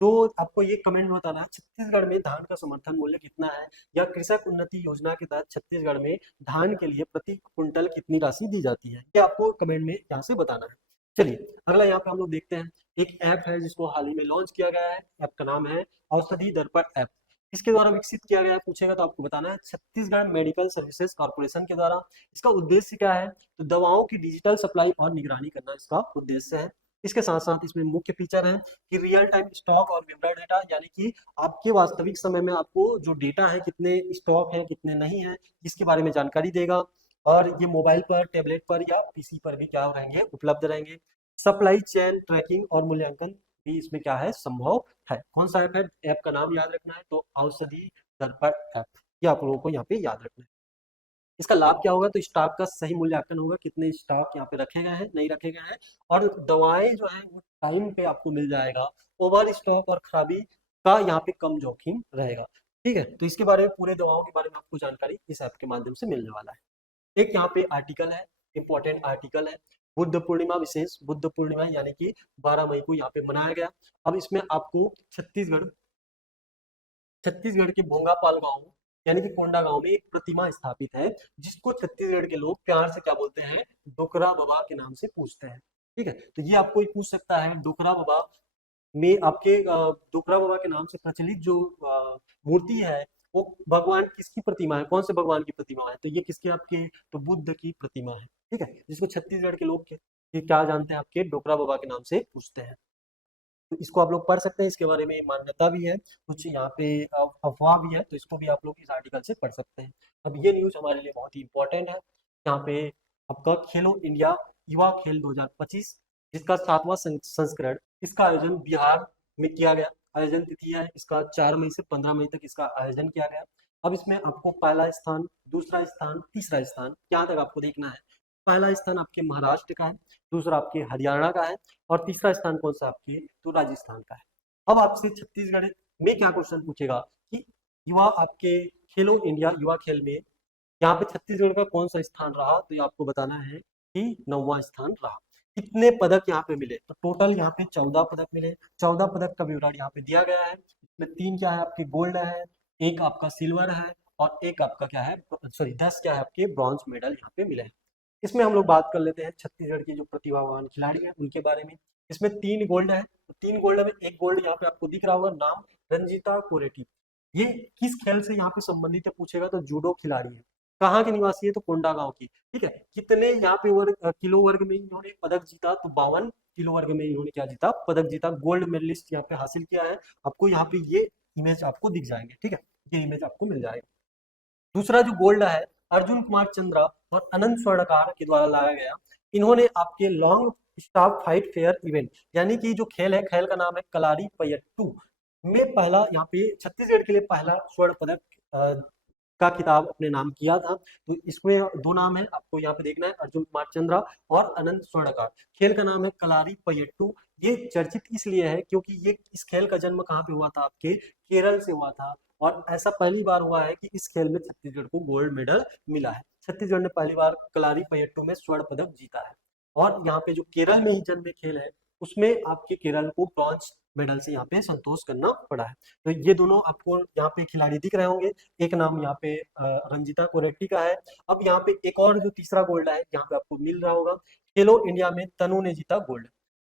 जो आपको ये कमेंट में बताना है छत्तीसगढ़ में धान का समर्थन मूल्य कितना है, या कृषक उन्नति योजना के तहत छत्तीसगढ़ में धान के लिए प्रति क्विंटल कितनी राशि दी जाती है, ये आपको कमेंट में यहाँ से बताना है। चलिए अगला यहाँ पे हम लोग देखते हैं, एक ऐप है जिसको हाल ही में लॉन्च किया गया है। ऐप का नाम है औषधि दर्पण ऐप। इसके द्वारा विकसित किया गया है, पूछेगा तो आपको बताना है छत्तीसगढ़ मेडिकल सर्विसेज कॉर्पोरेशन के द्वारा। इसका उद्देश्य क्या है? तो दवाओं की डिजिटल सप्लाई और निगरानी करना इसका उद्देश्य है। इसके साथ साथ इसमें मुख्य फीचर है कि रियल टाइम स्टॉक और विवरण डेटा, यानी कि आपके वास्तविक समय में आपको जो डेटा है, कितने स्टॉक है कितने नहीं है, इसके बारे में जानकारी देगा। और ये मोबाइल पर, टैबलेट पर या पीसी पर भी क्या रहेंगे? उपलब्ध रहेंगे। सप्लाई चेन ट्रैकिंग और मूल्यांकन भी इसमें क्या है? संभव है। कौन सा ऐप है? ऐप का नाम याद रखना है, तो औषधि दर्पण ऐप, ये आप लोगों को यहाँ पे याद रखना है। इसका लाभ क्या होगा? तो स्टॉक का सही मूल्यांकन होगा, कितने स्टॉक यहाँ पे रखे गए हैं, नहीं रखे गए हैं, और दवाएं जो है वो टाइम पे आपको मिल जाएगा। ओवर स्टॉक और खराबी का यहाँ पे कम जोखिम रहेगा। ठीक है, तो इसके बारे में, पूरे दवाओं के बारे में आपको जानकारी इस ऐप के माध्यम से मिलने वाला है। एक यहाँ पे आर्टिकल है, इंपॉर्टेंट आर्टिकल है, बुद्ध पूर्णिमा विशेष। बुद्ध पूर्णिमा यानी कि 12 मई को यहाँ पे मनाया गया। अब इसमें आपको छत्तीसगढ़ के भोंगापाल गांव यानी कि कोंडा गांव में एक प्रतिमा स्थापित है, जिसको छत्तीसगढ़ के लोग प्यार से क्या बोलते हैं? डोकरा बाबा के नाम से पूछते हैं। ठीक है, तो ये आपको पूछ सकता है डोकरा बाबा में आपके डोकरा बाबा के नाम से प्रचलित जो मूर्ति है वो भगवान किसकी प्रतिमा है? कौन से भगवान की प्रतिमा है? तो ये किसके आपके? तो बुद्ध की प्रतिमा है। ठीक है, जिसको छत्तीसगढ़ के लोग ये क्या जानते हैं? आपके डोकरा बाबा के नाम से पूछते हैं। तो इसको आप लोग पढ़ सकते हैं, इसके बारे में मान्यता भी है, कुछ यहाँ पे अफवाह भी है, तो इसको भी आप लोग इस आर्टिकल से पढ़ सकते हैं। अब ये न्यूज हमारे लिए बहुत ही इंपॉर्टेंट है। यहाँ पे आपका खेलो इंडिया युवा खेल 2025 जिसका 7वां संस्करण, इसका आयोजन बिहार में किया गया। आयोजन तिथि है इसका 4 मई से 15 मई तक इसका आयोजन किया गया। अब इसमें आपको पहला स्थान, दूसरा स्थान, तीसरा स्थान, यहाँ तक आपको देखना है। पहला स्थान आपके महाराष्ट्र का है, दूसरा आपके हरियाणा का है, और तीसरा स्थान कौन सा आपके? तो राजस्थान का है। अब आपसे छत्तीसगढ़ में क्या क्वेश्चन पूछेगा कि युवा आपके खेलो इंडिया युवा खेल में यहाँ पे छत्तीसगढ़ का कौन सा स्थान रहा? तो ये आपको बताना है कि 9वां स्थान रहा। कितने पदक यहाँ पे मिले? तो टोटल यहाँ पे 14 पदक मिले। 14 पदक का विवरण यहाँ पे दिया गया है। इसमें 3 क्या है आपके? गोल्ड है, एक आपका सिल्वर है, और एक आपका क्या है? सॉरी 10 क्या है आपके? ब्रॉन्ज मेडल यहाँ पे मिले हैं। इसमें हम लोग बात कर लेते हैं छत्तीसगढ़ के जो प्रतिभावान खिलाड़ी हैं उनके बारे में। इसमें 3 गोल्ड है, तो 3 गोल्ड में एक गोल्ड यहाँ पे आपको दिख रहा होगा, नाम रंजीता कोरेटी। ये किस खेल से यहाँ पे संबंधित है पूछेगा? तो जूडो खिलाड़ी है। कहाँ के निवासी है? तो कोंडा गांव की। ठीक है, कितने यहाँ पे किलो वर्ग में इन्होंने पदक जीता? तो 52 किलो वर्ग में इन्होंने क्या जीता? पदक जीता। गोल्ड मेडलिस्ट यहाँ पे हासिल किया है। आपको यहाँ पे ये इमेज आपको दिख जाएंगे। ठीक है, ये इमेज आपको मिल जाएगा। दूसरा जो गोल्ड है अर्जुन कुमार चंद्रा और अनंत स्वर्णकार के द्वारा लाया गया। इन्होंने आपके long staff fight fair event यानी कि जो खेल है, खेल का नाम है कलारी पयट्टू में पहला, यहाँ पे छत्तीसगढ़ के लिए पहला स्वर्ण पदक का खिताब अपने नाम किया था। तो इसमें दो नाम है, आपको यहाँ पे देखना है, अर्जुन कुमार चंद्रा और अनंत स्वर्णकार। खेल का नाम है कलारी पयट्टू। ये चर्चित इसलिए है क्योंकि ये इस खेल का जन्म कहाँ पे हुआ था, आपके केरल से हुआ था। और ऐसा पहली बार हुआ है कि इस खेल में छत्तीसगढ़ को गोल्ड मेडल मिला है। छत्तीसगढ़ ने पहली बार कलारी पयट्टू में स्वर्ण पदक जीता है। और यहाँ पे जो केरल में ही जन्मे खेल है, उसमें आपके केरल को ब्रॉन्ज मेडल से यहाँ पे संतोष करना पड़ा है। तो ये दोनों आपको यहाँ पे खिलाड़ी दिख रहे होंगे। एक नाम यहाँ पे रंजिता कोरेट्टी का है। अब यहाँ पे एक और जो तीसरा गोल्ड है यहाँ पे आपको मिल रहा होगा, खेलो इंडिया में तनु ने जीता गोल्ड।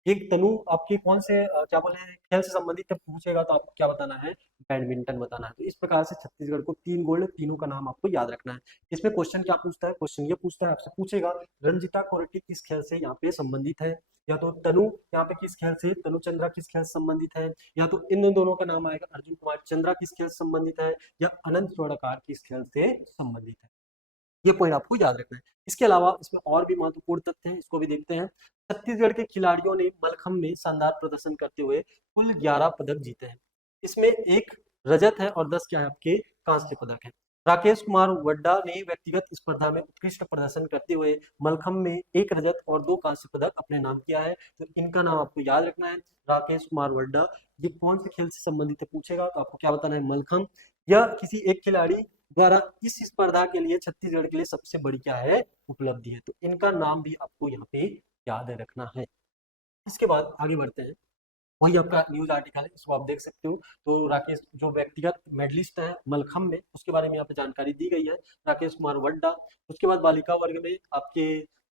एक तनु आपके कौन से क्या बोले खेल से संबंधित पूछेगा तो आपको क्या बताना है, बैडमिंटन बताना है। तो इस प्रकार से छत्तीसगढ़ को 3 गोल्ड, तीनों का नाम आपको याद रखना है। इसमें क्वेश्चन क्या पूछता है, क्वेश्चन ये पूछता है आपसे, पूछेगा रंजिता कोरेट्टी किस खेल से यहाँ पे संबंधित है, या तो तनु यहाँ पे किस खेल से, तनु चंद्रा किस खेल से संबंधित है, या तो इन दोनों का नाम आएगा अर्जुन कुमार चंद्रा किस खेल से संबंधित है, या अनंत स्वर्णकार किस खेल से संबंधित है। ये पॉइंट आपको याद रखना है। इसके अलावा इसमें और भी महत्वपूर्ण तथ्य हैं, इसको भी देखते हैं। छत्तीसगढ़ के खिलाड़ियों ने मलखम्ब में शानदार प्रदर्शन करते हुए कुल 11 पदक जीते हैं। इसमें 1 रजत है और 10 क्या है आपके कांस्य पदक है। राकेश कुमार वड्डा ने व्यक्तिगत स्पर्धा में उत्कृष्ट प्रदर्शन करते हुए मलखम्ब में 1 रजत और 2 कांस्य पदक अपने नाम किया है। तो इनका नाम आपको याद रखना है, राकेश कुमार वड्डा। ये कौन से खेल से संबंधित है पूछेगा तो आपको क्या बताना है, मलखम्ब। या किसी एक खिलाड़ी द्वारा इस स्पर्धा के लिए छत्तीसगढ़ के लिए सबसे बड़ी क्या है, उपलब्धि है। तो इनका नाम भी आपको यहाँ पे याद रखना है। इसके बाद आगे बढ़ते हैं, वही आपका न्यूज आर्टिकल है, इसको आप देख सकते हो। तो राकेश जो व्यक्तिगत मेडलिस्ट है मलखम्ब में, उसके बारे में यहाँ पे जानकारी दी गई है, राकेश कुमार वड्डा। उसके बाद बालिका वर्ग में आपके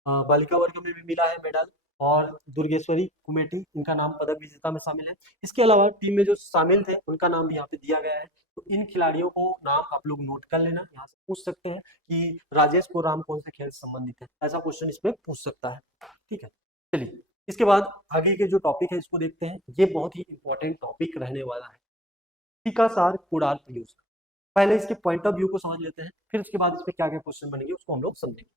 बालिका वर्ग में भी मिला है मेडल, और दुर्गेश्वरी कुमेटी, इनका नाम पदक विजेता में शामिल है। इसके अलावा टीम में जो शामिल थे उनका नाम भी यहाँ पे दिया गया है। तो इन खिलाड़ियों को नाम आप लोग नोट कर लेना, यहाँ से पूछ सकते हैं कि राजेश कोराम कौन से खेल से संबंधित है, ऐसा क्वेश्चन इसमें पूछ सकता है। ठीक है, चलिए इसके बाद आगे के जो टॉपिक है इसको देखते हैं। ये बहुत ही इंपॉर्टेंट टॉपिक रहने वाला है, टीकासार कुड़ार परियोजना। पहले इसके पॉइंट ऑफ व्यू को समझ लेते हैं, फिर उसके बाद इस पे क्या क्या क्वेश्चन बनेंगे उसको हम लोग समझेंगे।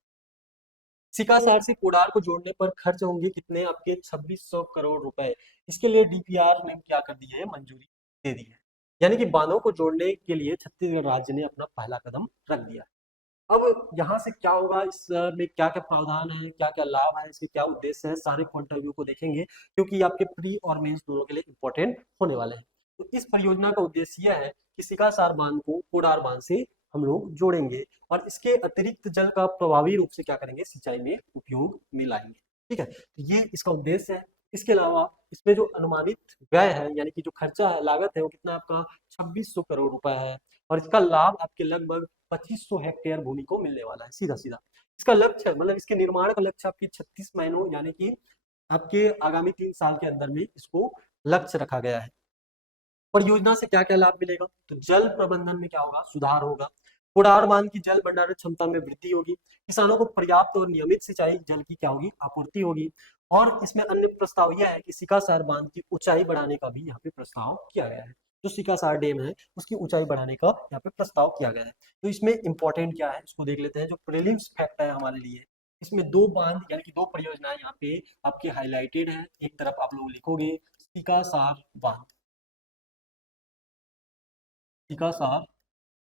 सिकासार से कोडार को जोड़ने पर खर्च होंगे कितने, आपके 2600 करोड़ रुपए। इसके लिए डीपीआर ने क्या कर दी है, मंजूरी दे दी है। यानी कि बांधों को जोड़ने के लिए छत्तीसगढ़ राज्य ने अपना पहला कदम रख दिया। अब यहाँ से क्या होगा, इस में क्या क्या प्रावधान है, क्या क्या लाभ है, इसके क्या उद्देश्य है, सारे पॉइंट ऑफ व्यू को देखेंगे, क्योंकि आपके प्री और मेंस दोनों के लिए इंपॉर्टेंट होने वाले हैं। तो इस परियोजना का उद्देश्य यह है कि सिकासार बांध को कोडार बांध से हम लोग जोड़ेंगे, और इसके अतिरिक्त जल का प्रभावी रूप से क्या करेंगे, सिंचाई में उपयोग में लाएंगे। ठीक है, तो ये इसका उद्देश्य है। इसके अलावा इसमें जो अनुमानित व्यय है, यानी कि जो खर्चा है, लागत है, वो कितना आपका 2600 करोड़ रुपए है। और इसका लाभ आपके लगभग 2500 हेक्टेयर भूमि को मिलने वाला है, सीधा सीधा। इसका लक्ष्य मतलब इसके निर्माण का लक्ष्य आपकी 36 महीनों यानी कि आपके आगामी 3 साल के अंदर में इसको लक्ष्य रखा गया है। परियोजना से क्या क्या लाभ मिलेगा, तो जल प्रबंधन में क्या होगा, सुधार होगा। कुड़ार बांध की जल भंडारण क्षमता में वृद्धि होगी। किसानों को पर्याप्त और नियमित सिंचाई जल की क्या होगी, आपूर्ति होगी। और इसमें अन्य प्रस्ताव यह है कि सिकासार बांध की ऊंचाई बढ़ाने का भी यहाँ पे प्रस्ताव किया गया है। जो सिकासार डैम है उसकी ऊंचाई बढ़ाने का यहाँ पे प्रस्ताव किया गया है। तो इसमें इंपॉर्टेंट क्या है इसको देख लेते हैं, जो प्रीलिम्स फैक्ट है हमारे लिए। इसमें 2 बांध यानी कि 2 परियोजनाएं यहाँ पे आपके हाईलाइटेड है। एक तरफ आप लोग लिखोगे सिकासार बांध, सिकासार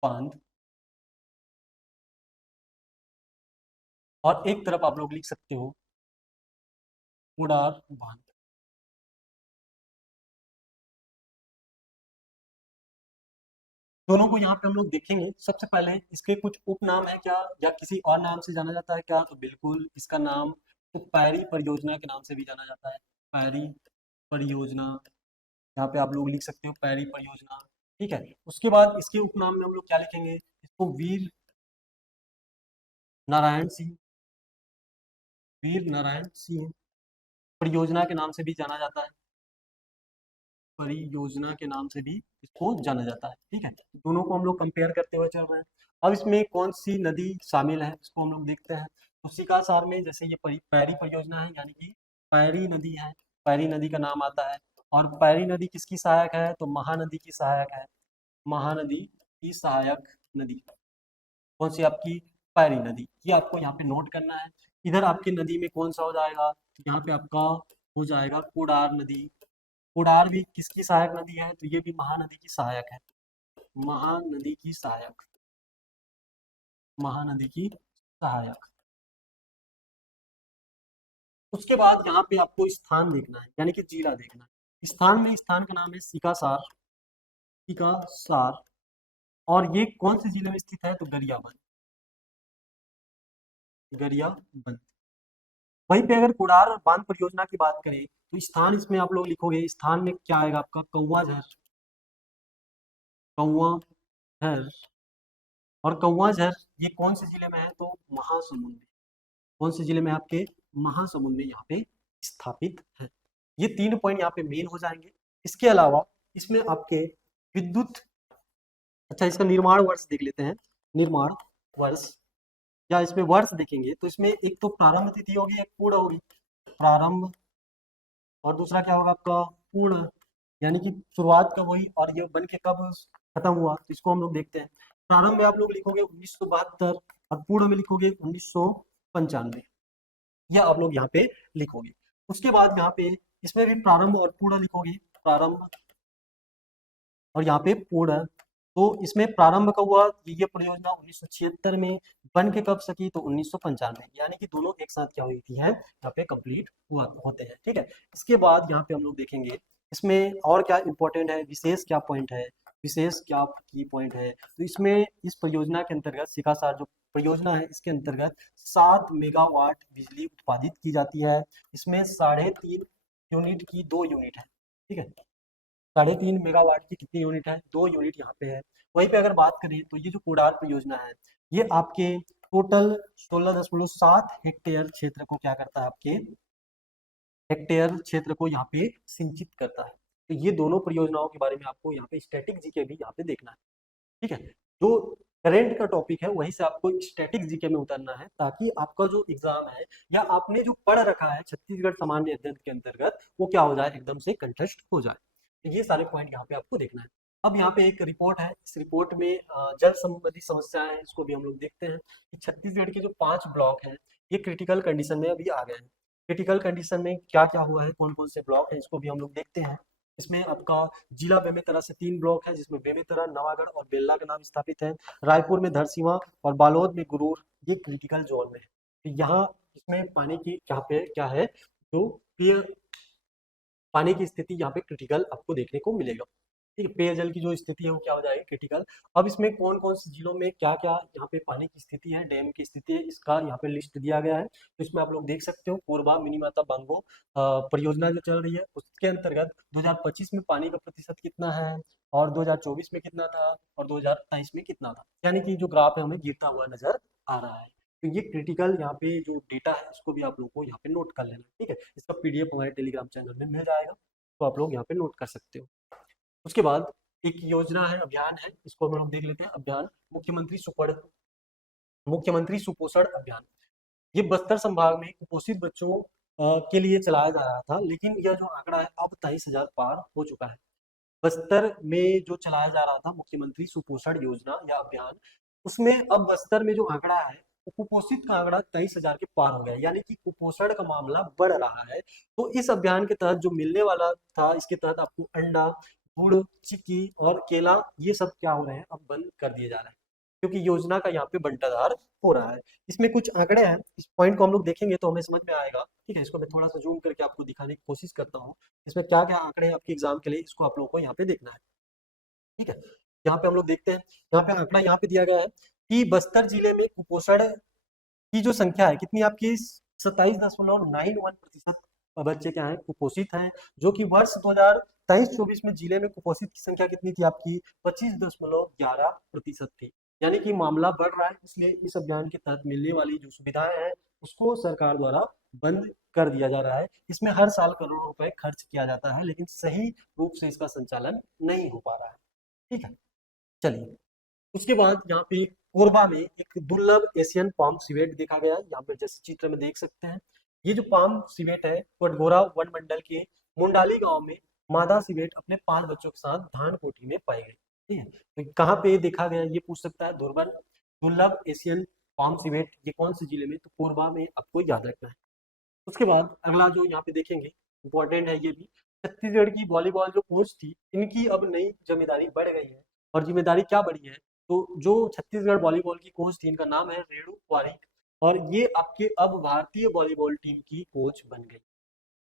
बांध, और एक तरफ आप लोग लिख सकते हो कुड़ार बांध। दोनों को यहाँ पे हम लोग देखेंगे। सबसे पहले इसके कुछ उपनाम है क्या, या किसी और नाम से जाना जाता है क्या, तो बिल्कुल इसका नाम तो पैरी परियोजना के नाम से भी जाना जाता है। पैरी परियोजना, यहाँ पे आप लोग लिख सकते हो पैरी परियोजना। ठीक है, उसके बाद इसके उपनाम में हम लोग क्या लिखेंगे, इसको वीर नारायण सिंह, वीर नारायण सिंह परियोजना के नाम से भी जाना जाता है, परियोजना के नाम से भी इसको जाना जाता है। ठीक है, दोनों को हम लोग कंपेयर करते हुए चल रहे हैं। अब इसमें कौन सी नदी शामिल है इसको हम लोग देखते हैं। तो सिकासार में जैसे ये पैरी परियोजना है, यानी कि पैरी नदी है, पैरी नदी का नाम आता है। और पैरी नदी किसकी सहायक है, तो महानदी की सहायक है, महानदी की सहायक नदी कौन सी आपकी, पैरी नदी। ये आपको यहाँ पे नोट करना है। इधर आपकी नदी में कौन सा हो जाएगा, तो यहाँ पे आपका हो जाएगा कुड़ार नदी। कुड़ार भी किसकी सहायक नदी है, तो ये भी महानदी की सहायक है, महानदी की सहायक। महानदी की सहायक। उसके बाद यहाँ पे आपको स्थान देखना है, यानी कि जिला देखना है। स्थान में, स्थान का नाम है सिकासार, सिकासार। और ये कौन से जिले में स्थित है? तो गरियाबंद, गरियाबंद। वहीं पे अगर कुडार बांध परियोजना की बात करें तो स्थान इसमें आप लोग लिखोगे, स्थान में क्या आएगा आपका? कौवाझर, कौवाझर। और कौवाझर ये कौन से जिले में है? तो महासमुंद में। कौन से जिले में? आपके महासमुंद में यहाँ पे स्थापित है। ये 3 पॉइंट यहाँ पे मेन हो जाएंगे। इसके अलावा इसमें आपके विद्युत, अच्छा इसका निर्माण वर्ष देख लेते हैं। निर्माण वर्ष, या इसमें वर्ष देखेंगे तो इसमें एक तो प्रारंभ तिथि होगी, एक पूर्ण होगी। प्रारंभ, और दूसरा क्या होगा आपका? पूर्ण, यानी कि शुरुआत कब हुई और ये बन के कब खत्म हुआ, तो इसको हम लोग देखते हैं। प्रारंभ में आप लोग लिखोगे 1972 और पूर्ण में लिखोगे 1995, यह आप लोग यहाँ पे लिखोगे। उसके बाद यहाँ पे इसमें भी प्रारंभ और पूर्ण लिखोगे, प्रारंभ और यहाँ पे पूर्ण। तो इसमें प्रारंभ कब हुआ? ये परियोजना 1976 में, बन के कब सकी? तो 1995, यानी कि दोनों एक साथ क्या हुई थी है, यहाँ पे कंप्लीट हुआ होते हैं। ठीक है, इसके बाद यहाँ पे हम लोग देखेंगे इसमें और क्या इंपॉर्टेंट है, विशेष क्या पॉइंट है, विशेष क्या की पॉइंट है। तो इसमें इस परियोजना के अंतर्गत, सिकासार जो परियोजना है इसके अंतर्गत 7 मेगावाट बिजली उत्पादित की जाती है। इसमें 3.5 यूनिट की 2 यूनिट है। ठीक है, 3.5 मेगावाट की कितनी यूनिट है? 2 यूनिट यहाँ पे है। वहीं पे अगर बात करें तो ये जो कुडार परियोजना है, ये आपके टोटल 16.7 हेक्टेयर क्षेत्र को क्या करता है? आपके हेक्टेयर क्षेत्र को यहाँ पे सिंचित करता है। तो ये दोनों परियोजनाओं के बारे में आपको यहाँ पे स्टैटिक जीके भी यहाँ पे देखना है। ठीक है, जो करंट का टॉपिक है वहीं से आपको स्टैटिक जीके में उतरना है, ताकि आपका जो एग्जाम है या आपने जो पढ़ रखा है छत्तीसगढ़ सामान्य अध्ययन के अंतर्गत, वो क्या हो जाए? एकदम से कंठस्थ हो जाए। तो ये सारे पॉइंट यहाँ पे आपको देखना है। अब यहाँ पे एक रिपोर्ट है, इस रिपोर्ट में जल संबंधी समस्याएं हैं, इसको भी हम लोग देखते हैं कि छत्तीसगढ़ के जो 5 ब्लॉक हैं ये क्रिटिकल कंडीशन में अभी आ गए हैं। क्रिटिकल कंडीशन में क्या क्या हुआ है, कौन कौन से ब्लॉक हैं, इसको भी हम लोग देखते हैं। इसमें आपका जिला बेमेतरा से 3 ब्लॉक है, जिसमें बेमेतरा, नवागढ़ और बेल्ला का नाम स्थापित है। रायपुर में धरसींवा और बालोद में गुरूर, ये क्रिटिकल जोन में है। तो यहाँ इसमें पानी की यहाँ पे क्या है, जो पेय पानी की स्थिति यहाँ पे क्रिटिकल आपको देखने को मिलेगा। ठीक है, पेयजल की जो स्थिति है वो क्या हो जाएगी? क्रिटिकल। अब इसमें कौन कौन से जिलों में क्या क्या यहाँ पे पानी की स्थिति है, डैम की स्थिति है, इसका यहाँ पे लिस्ट दिया गया है। तो इसमें आप लोग देख सकते हो, कोरबा मिनीमाता बांगो परियोजना जो चल रही है उसके अंतर्गत 2025 में पानी का प्रतिशत कितना है, और 2024 में कितना था, और 2023 में कितना था, यानी कि जो ग्राफ है हमें गिरता हुआ नजर आ रहा है। तो ये क्रिटिकल यहाँ पे जो डेटा है इसको भी आप लोगों को यहाँ पे नोट कर लेना। ठीक है, इसका पीडीएफ हमारे टेलीग्राम चैनल में मिल जाएगा, तो आप लोग यहाँ पे नोट कर सकते हो। उसके बाद एक योजना है, अभियान है, इसको हम लोग देख लेते हैं। अभियान मुख्यमंत्री सुपोषण अभियान। ये बस्तर संभाग में कुपोषित बच्चों के लिए चलाया जा रहा था, लेकिन यह जो आंकड़ा है अब 23,000 पार हो चुका है। बस्तर में जो चलाया जा रहा था मुख्यमंत्री सुपोषण योजना या अभियान, उसमें अब बस्तर में जो आंकड़ा है वो कुपोषित का आंकड़ा 23,000 के पार हो गया, यानी कि कुपोषण का मामला बढ़ रहा है। तो इस अभियान के तहत जो मिलने वाला था, इसके तहत आपको अंडा, गुड़, चिक्की और केला, ये सब क्या हो रहे हैं? अब बंद कर दिए जा रहे हैं, क्योंकि योजना का यहाँ पे बंटाधार हो रहा है। इसमें कुछ आंकड़े हैं, इस पॉइंट को हम लोग देखेंगे तो हमें समझ में आएगा। ठीक है, इसको मैं थोड़ा सा जूम करके आपको दिखाने की कोशिश करता हूँ। इसमें क्या क्या आंकड़े हैं आपके एग्जाम के लिए, इसको आप लोगों को यहाँ पे देखना है। ठीक है, यहाँ पे हम लोग देखते हैं, यहाँ पे आंकड़ा यहाँ पे दिया गया है कि बस्तर जिले में कुपोषण की जो संख्या है कितनी आपकी? 27.91% बच्चे क्या है? कुपोषित हैं, जो कि वर्ष 2023-24 में जिले में कुपोषित की संख्या कितनी थी आपकी? 25.11% थी। यानी कि मामला बढ़ रहा है, इसलिए इस अभियान के तहत मिलने वाली जो सुविधाएं हैं उसको सरकार द्वारा बंद कर दिया जा रहा है। इसमें हर साल करोड़ों रुपए खर्च किया जाता है, लेकिन सही रूप से इसका संचालन नहीं हो पा रहा है। ठीक है, चलिए उसके बाद यहाँ पे कोरबा में एक दुर्लभ एशियन पाम सिवेट देखा गया। यहाँ पे जैसे चित्र में देख सकते हैं, ये जो पाम सिवेट है कटघोरा वन मंडल के मुंडाली गांव में मादा सिवेट अपने 5 बच्चों के साथ धान कोठी में पाई गई। ठीक है, तो कहाँ पे देखा गया ये पूछ सकता है। दुर्लभ एशियन पाम सिवेट ये कौन से जिले में? तो कोरबा में आपको याद रखना है। उसके बाद अगला जो यहाँ पे देखेंगे, इंपॉर्टेंट है ये भी, छत्तीसगढ़ की वॉलीबॉल जो कोच थी, इनकी अब नई जिम्मेदारी बढ़ गई है। और जिम्मेदारी क्या बढ़ी है? तो जो छत्तीसगढ़ वॉलीबॉल की कोच थी इनका नाम है रेणु पारीक, और ये आपके अब भारतीय वॉलीबॉल टीम की कोच बन गई।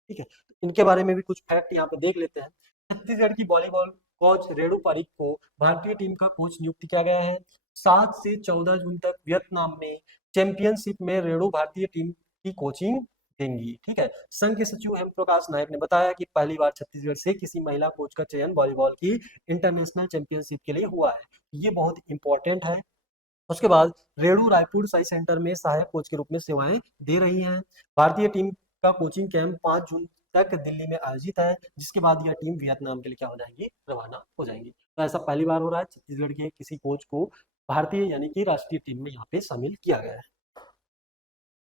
ठीक है, तो इनके बारे में भी कुछ फैक्ट यहाँ पे देख लेते हैं। छत्तीसगढ़ की वॉलीबॉल कोच रेणु पारीक को भारतीय टीम का कोच नियुक्त किया गया है। 7 से 14 जून तक वियतनाम में चैंपियनशिप में रेणु भारतीय टीम की कोचिंग देंगी। ठीक है, संघ के सचिव हेम प्रकाश नायक ने बताया कि पहली बार छत्तीसगढ़ से किसी महिला कोच का चयन वॉलीबॉल की इंटरनेशनल चैंपियनशिप के लिए हुआ है। ये बहुत इंपॉर्टेंट है। उसके बाद रेणु रायपुर साई सेंटर में सहायक कोच के रूप में सेवाएं दे रही हैं। भारतीय टीम का कोचिंग कैंप 5 जून तक दिल्ली में आयोजित है, जिसके बाद यह टीम वियतनाम के लिए क्या हो जाएगी, रवाना हो जाएंगी। तो ऐसा पहली बार हो रहा है छत्तीसगढ़ के किसी कोच को भारतीय यानी कि राष्ट्रीय टीम में यहाँ पे शामिल किया गया है।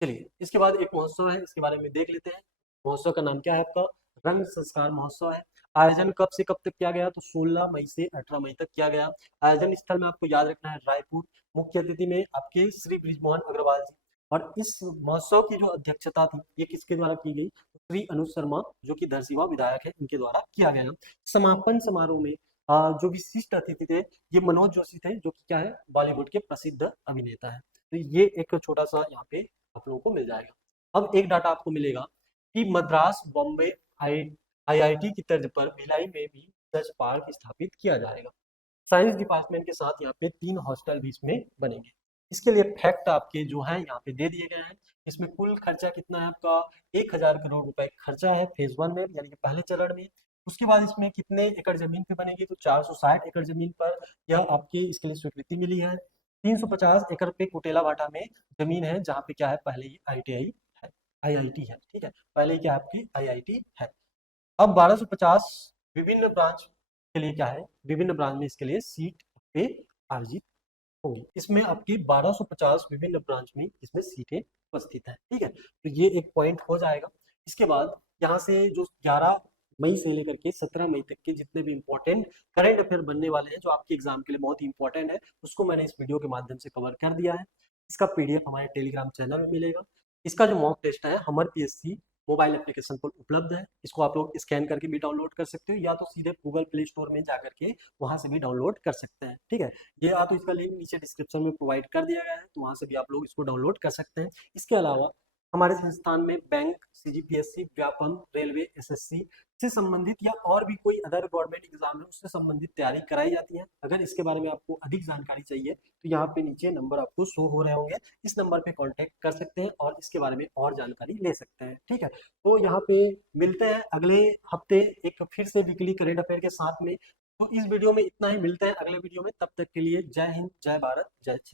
चलिए, इसके बाद एक महोत्सव है, इसके बारे में देख लेते हैं। महोत्सव का नाम क्या है आपका, रंग संस्कार महोत्सव है। आयोजन कब से कब तक किया गया, तो 16 मई से 18 मई तक किया गया। आयोजन स्थल में आपको याद रखना है रायपुर। मुख्य अतिथि में आपके श्री बृजमोहन अग्रवाल जी, और इस महोत्सव की जो अध्यक्षता थी ये किसके द्वारा की गई, श्री अनुज शर्मा जो कि धरसींवा विधायक है, इनके द्वारा किया गया। समापन समारोह में जो विशिष्ट अतिथि थे ये मनोज जोशी थे, जो कि क्या है, बॉलीवुड के प्रसिद्ध अभिनेता है। तो ये एक छोटा सा यहाँ पे आप लोगों को मिल जाएगा। अब एक डाटा आपको मिलेगा कि मद्रास बॉम्बे आईआईटी की तर्ज पर भिलाई में भी रिसर्च पार्क स्थापित किया जाएगा। साइंस डिपार्टमेंट के साथ यहाँ पे 3 हॉस्टल भी इसमें बनेंगे। इसके लिए फैक्ट आपके जो है यहाँ पे दे दिए गए हैं। इसमें कुल खर्चा कितना है आपका, 1000 करोड़ रुपए खर्चा है फेज 1 में यानी कि पहले चरण में। उसके बाद इसमें कितने एकड़ जमीन पे बनेगी, तो 460 एकड़ जमीन पर यह आपकी इसके लिए स्वीकृति मिली है। 350 एकड़ पे कुटेला भाटा में जमीन है, जहाँ पे क्या है, पहले ही आईटीआई है, आईआईटी है। ठीक है, पहले क्या है, आपकी आईआईटी है। अब 1250 विभिन्न ब्रांच के लिए क्या है, विभिन्न ब्रांच में इसके लिए सीट पे आयोजित होगी। इसमें आपकी 1250 विभिन्न ब्रांच में इसमें सीटें उपस्थित हैं। ठीक है, तो ये एक पॉइंट हो जाएगा। इसके बाद यहाँ से जो 11 मई से लेकर के 17 मई तक के जितने भी इंपॉर्टेंट करंट अफेयर बनने वाले हैं जो आपके एग्जाम के लिए बहुत ही इंपॉर्टेंट है, उसको मैंने इस वीडियो के माध्यम से कवर कर दिया है। इसका पीडीएफ हमारे टेलीग्राम चैनल में मिलेगा। इसका जो मॉक टेस्ट है हमर पीएससी मोबाइल एप्लीकेशन पर उपलब्ध है। इसको आप लोग स्कैन करके भी डाउनलोड कर सकते हो, या तो सीधे गूगल प्ले स्टोर में जाकर के वहां से भी डाउनलोड कर सकते हैं। ठीक है, ये या तो इसका लिंक नीचे डिस्क्रिप्शन में प्रोवाइड कर दिया गया है, तो वहां से भी आप लोग इसको डाउनलोड कर सकते हैं। इसके अलावा हमारे संस्थान में bank, CGPSC, Vyapam, railway, SSC से संबंधित या और भी कोई अदर गवर्नमेंट एग्जाम है उससे संबंधित तैयारी कराई जाती है। अगर इसके बारे में आपको अधिक जानकारी चाहिए तो यहाँ पे नीचे नंबर आपको शो हो रहे होंगे, इस नंबर पे कांटेक्ट कर सकते हैं और इसके बारे में और जानकारी ले सकते हैं। ठीक है, तो यहाँ पे मिलते हैं अगले हफ्ते एक फिर से वीकली करेंट अफेयर के साथ में। तो इस वीडियो में इतना ही, मिलते हैं अगले वीडियो में, तब तक के लिए जय हिंद, जय भारत, जय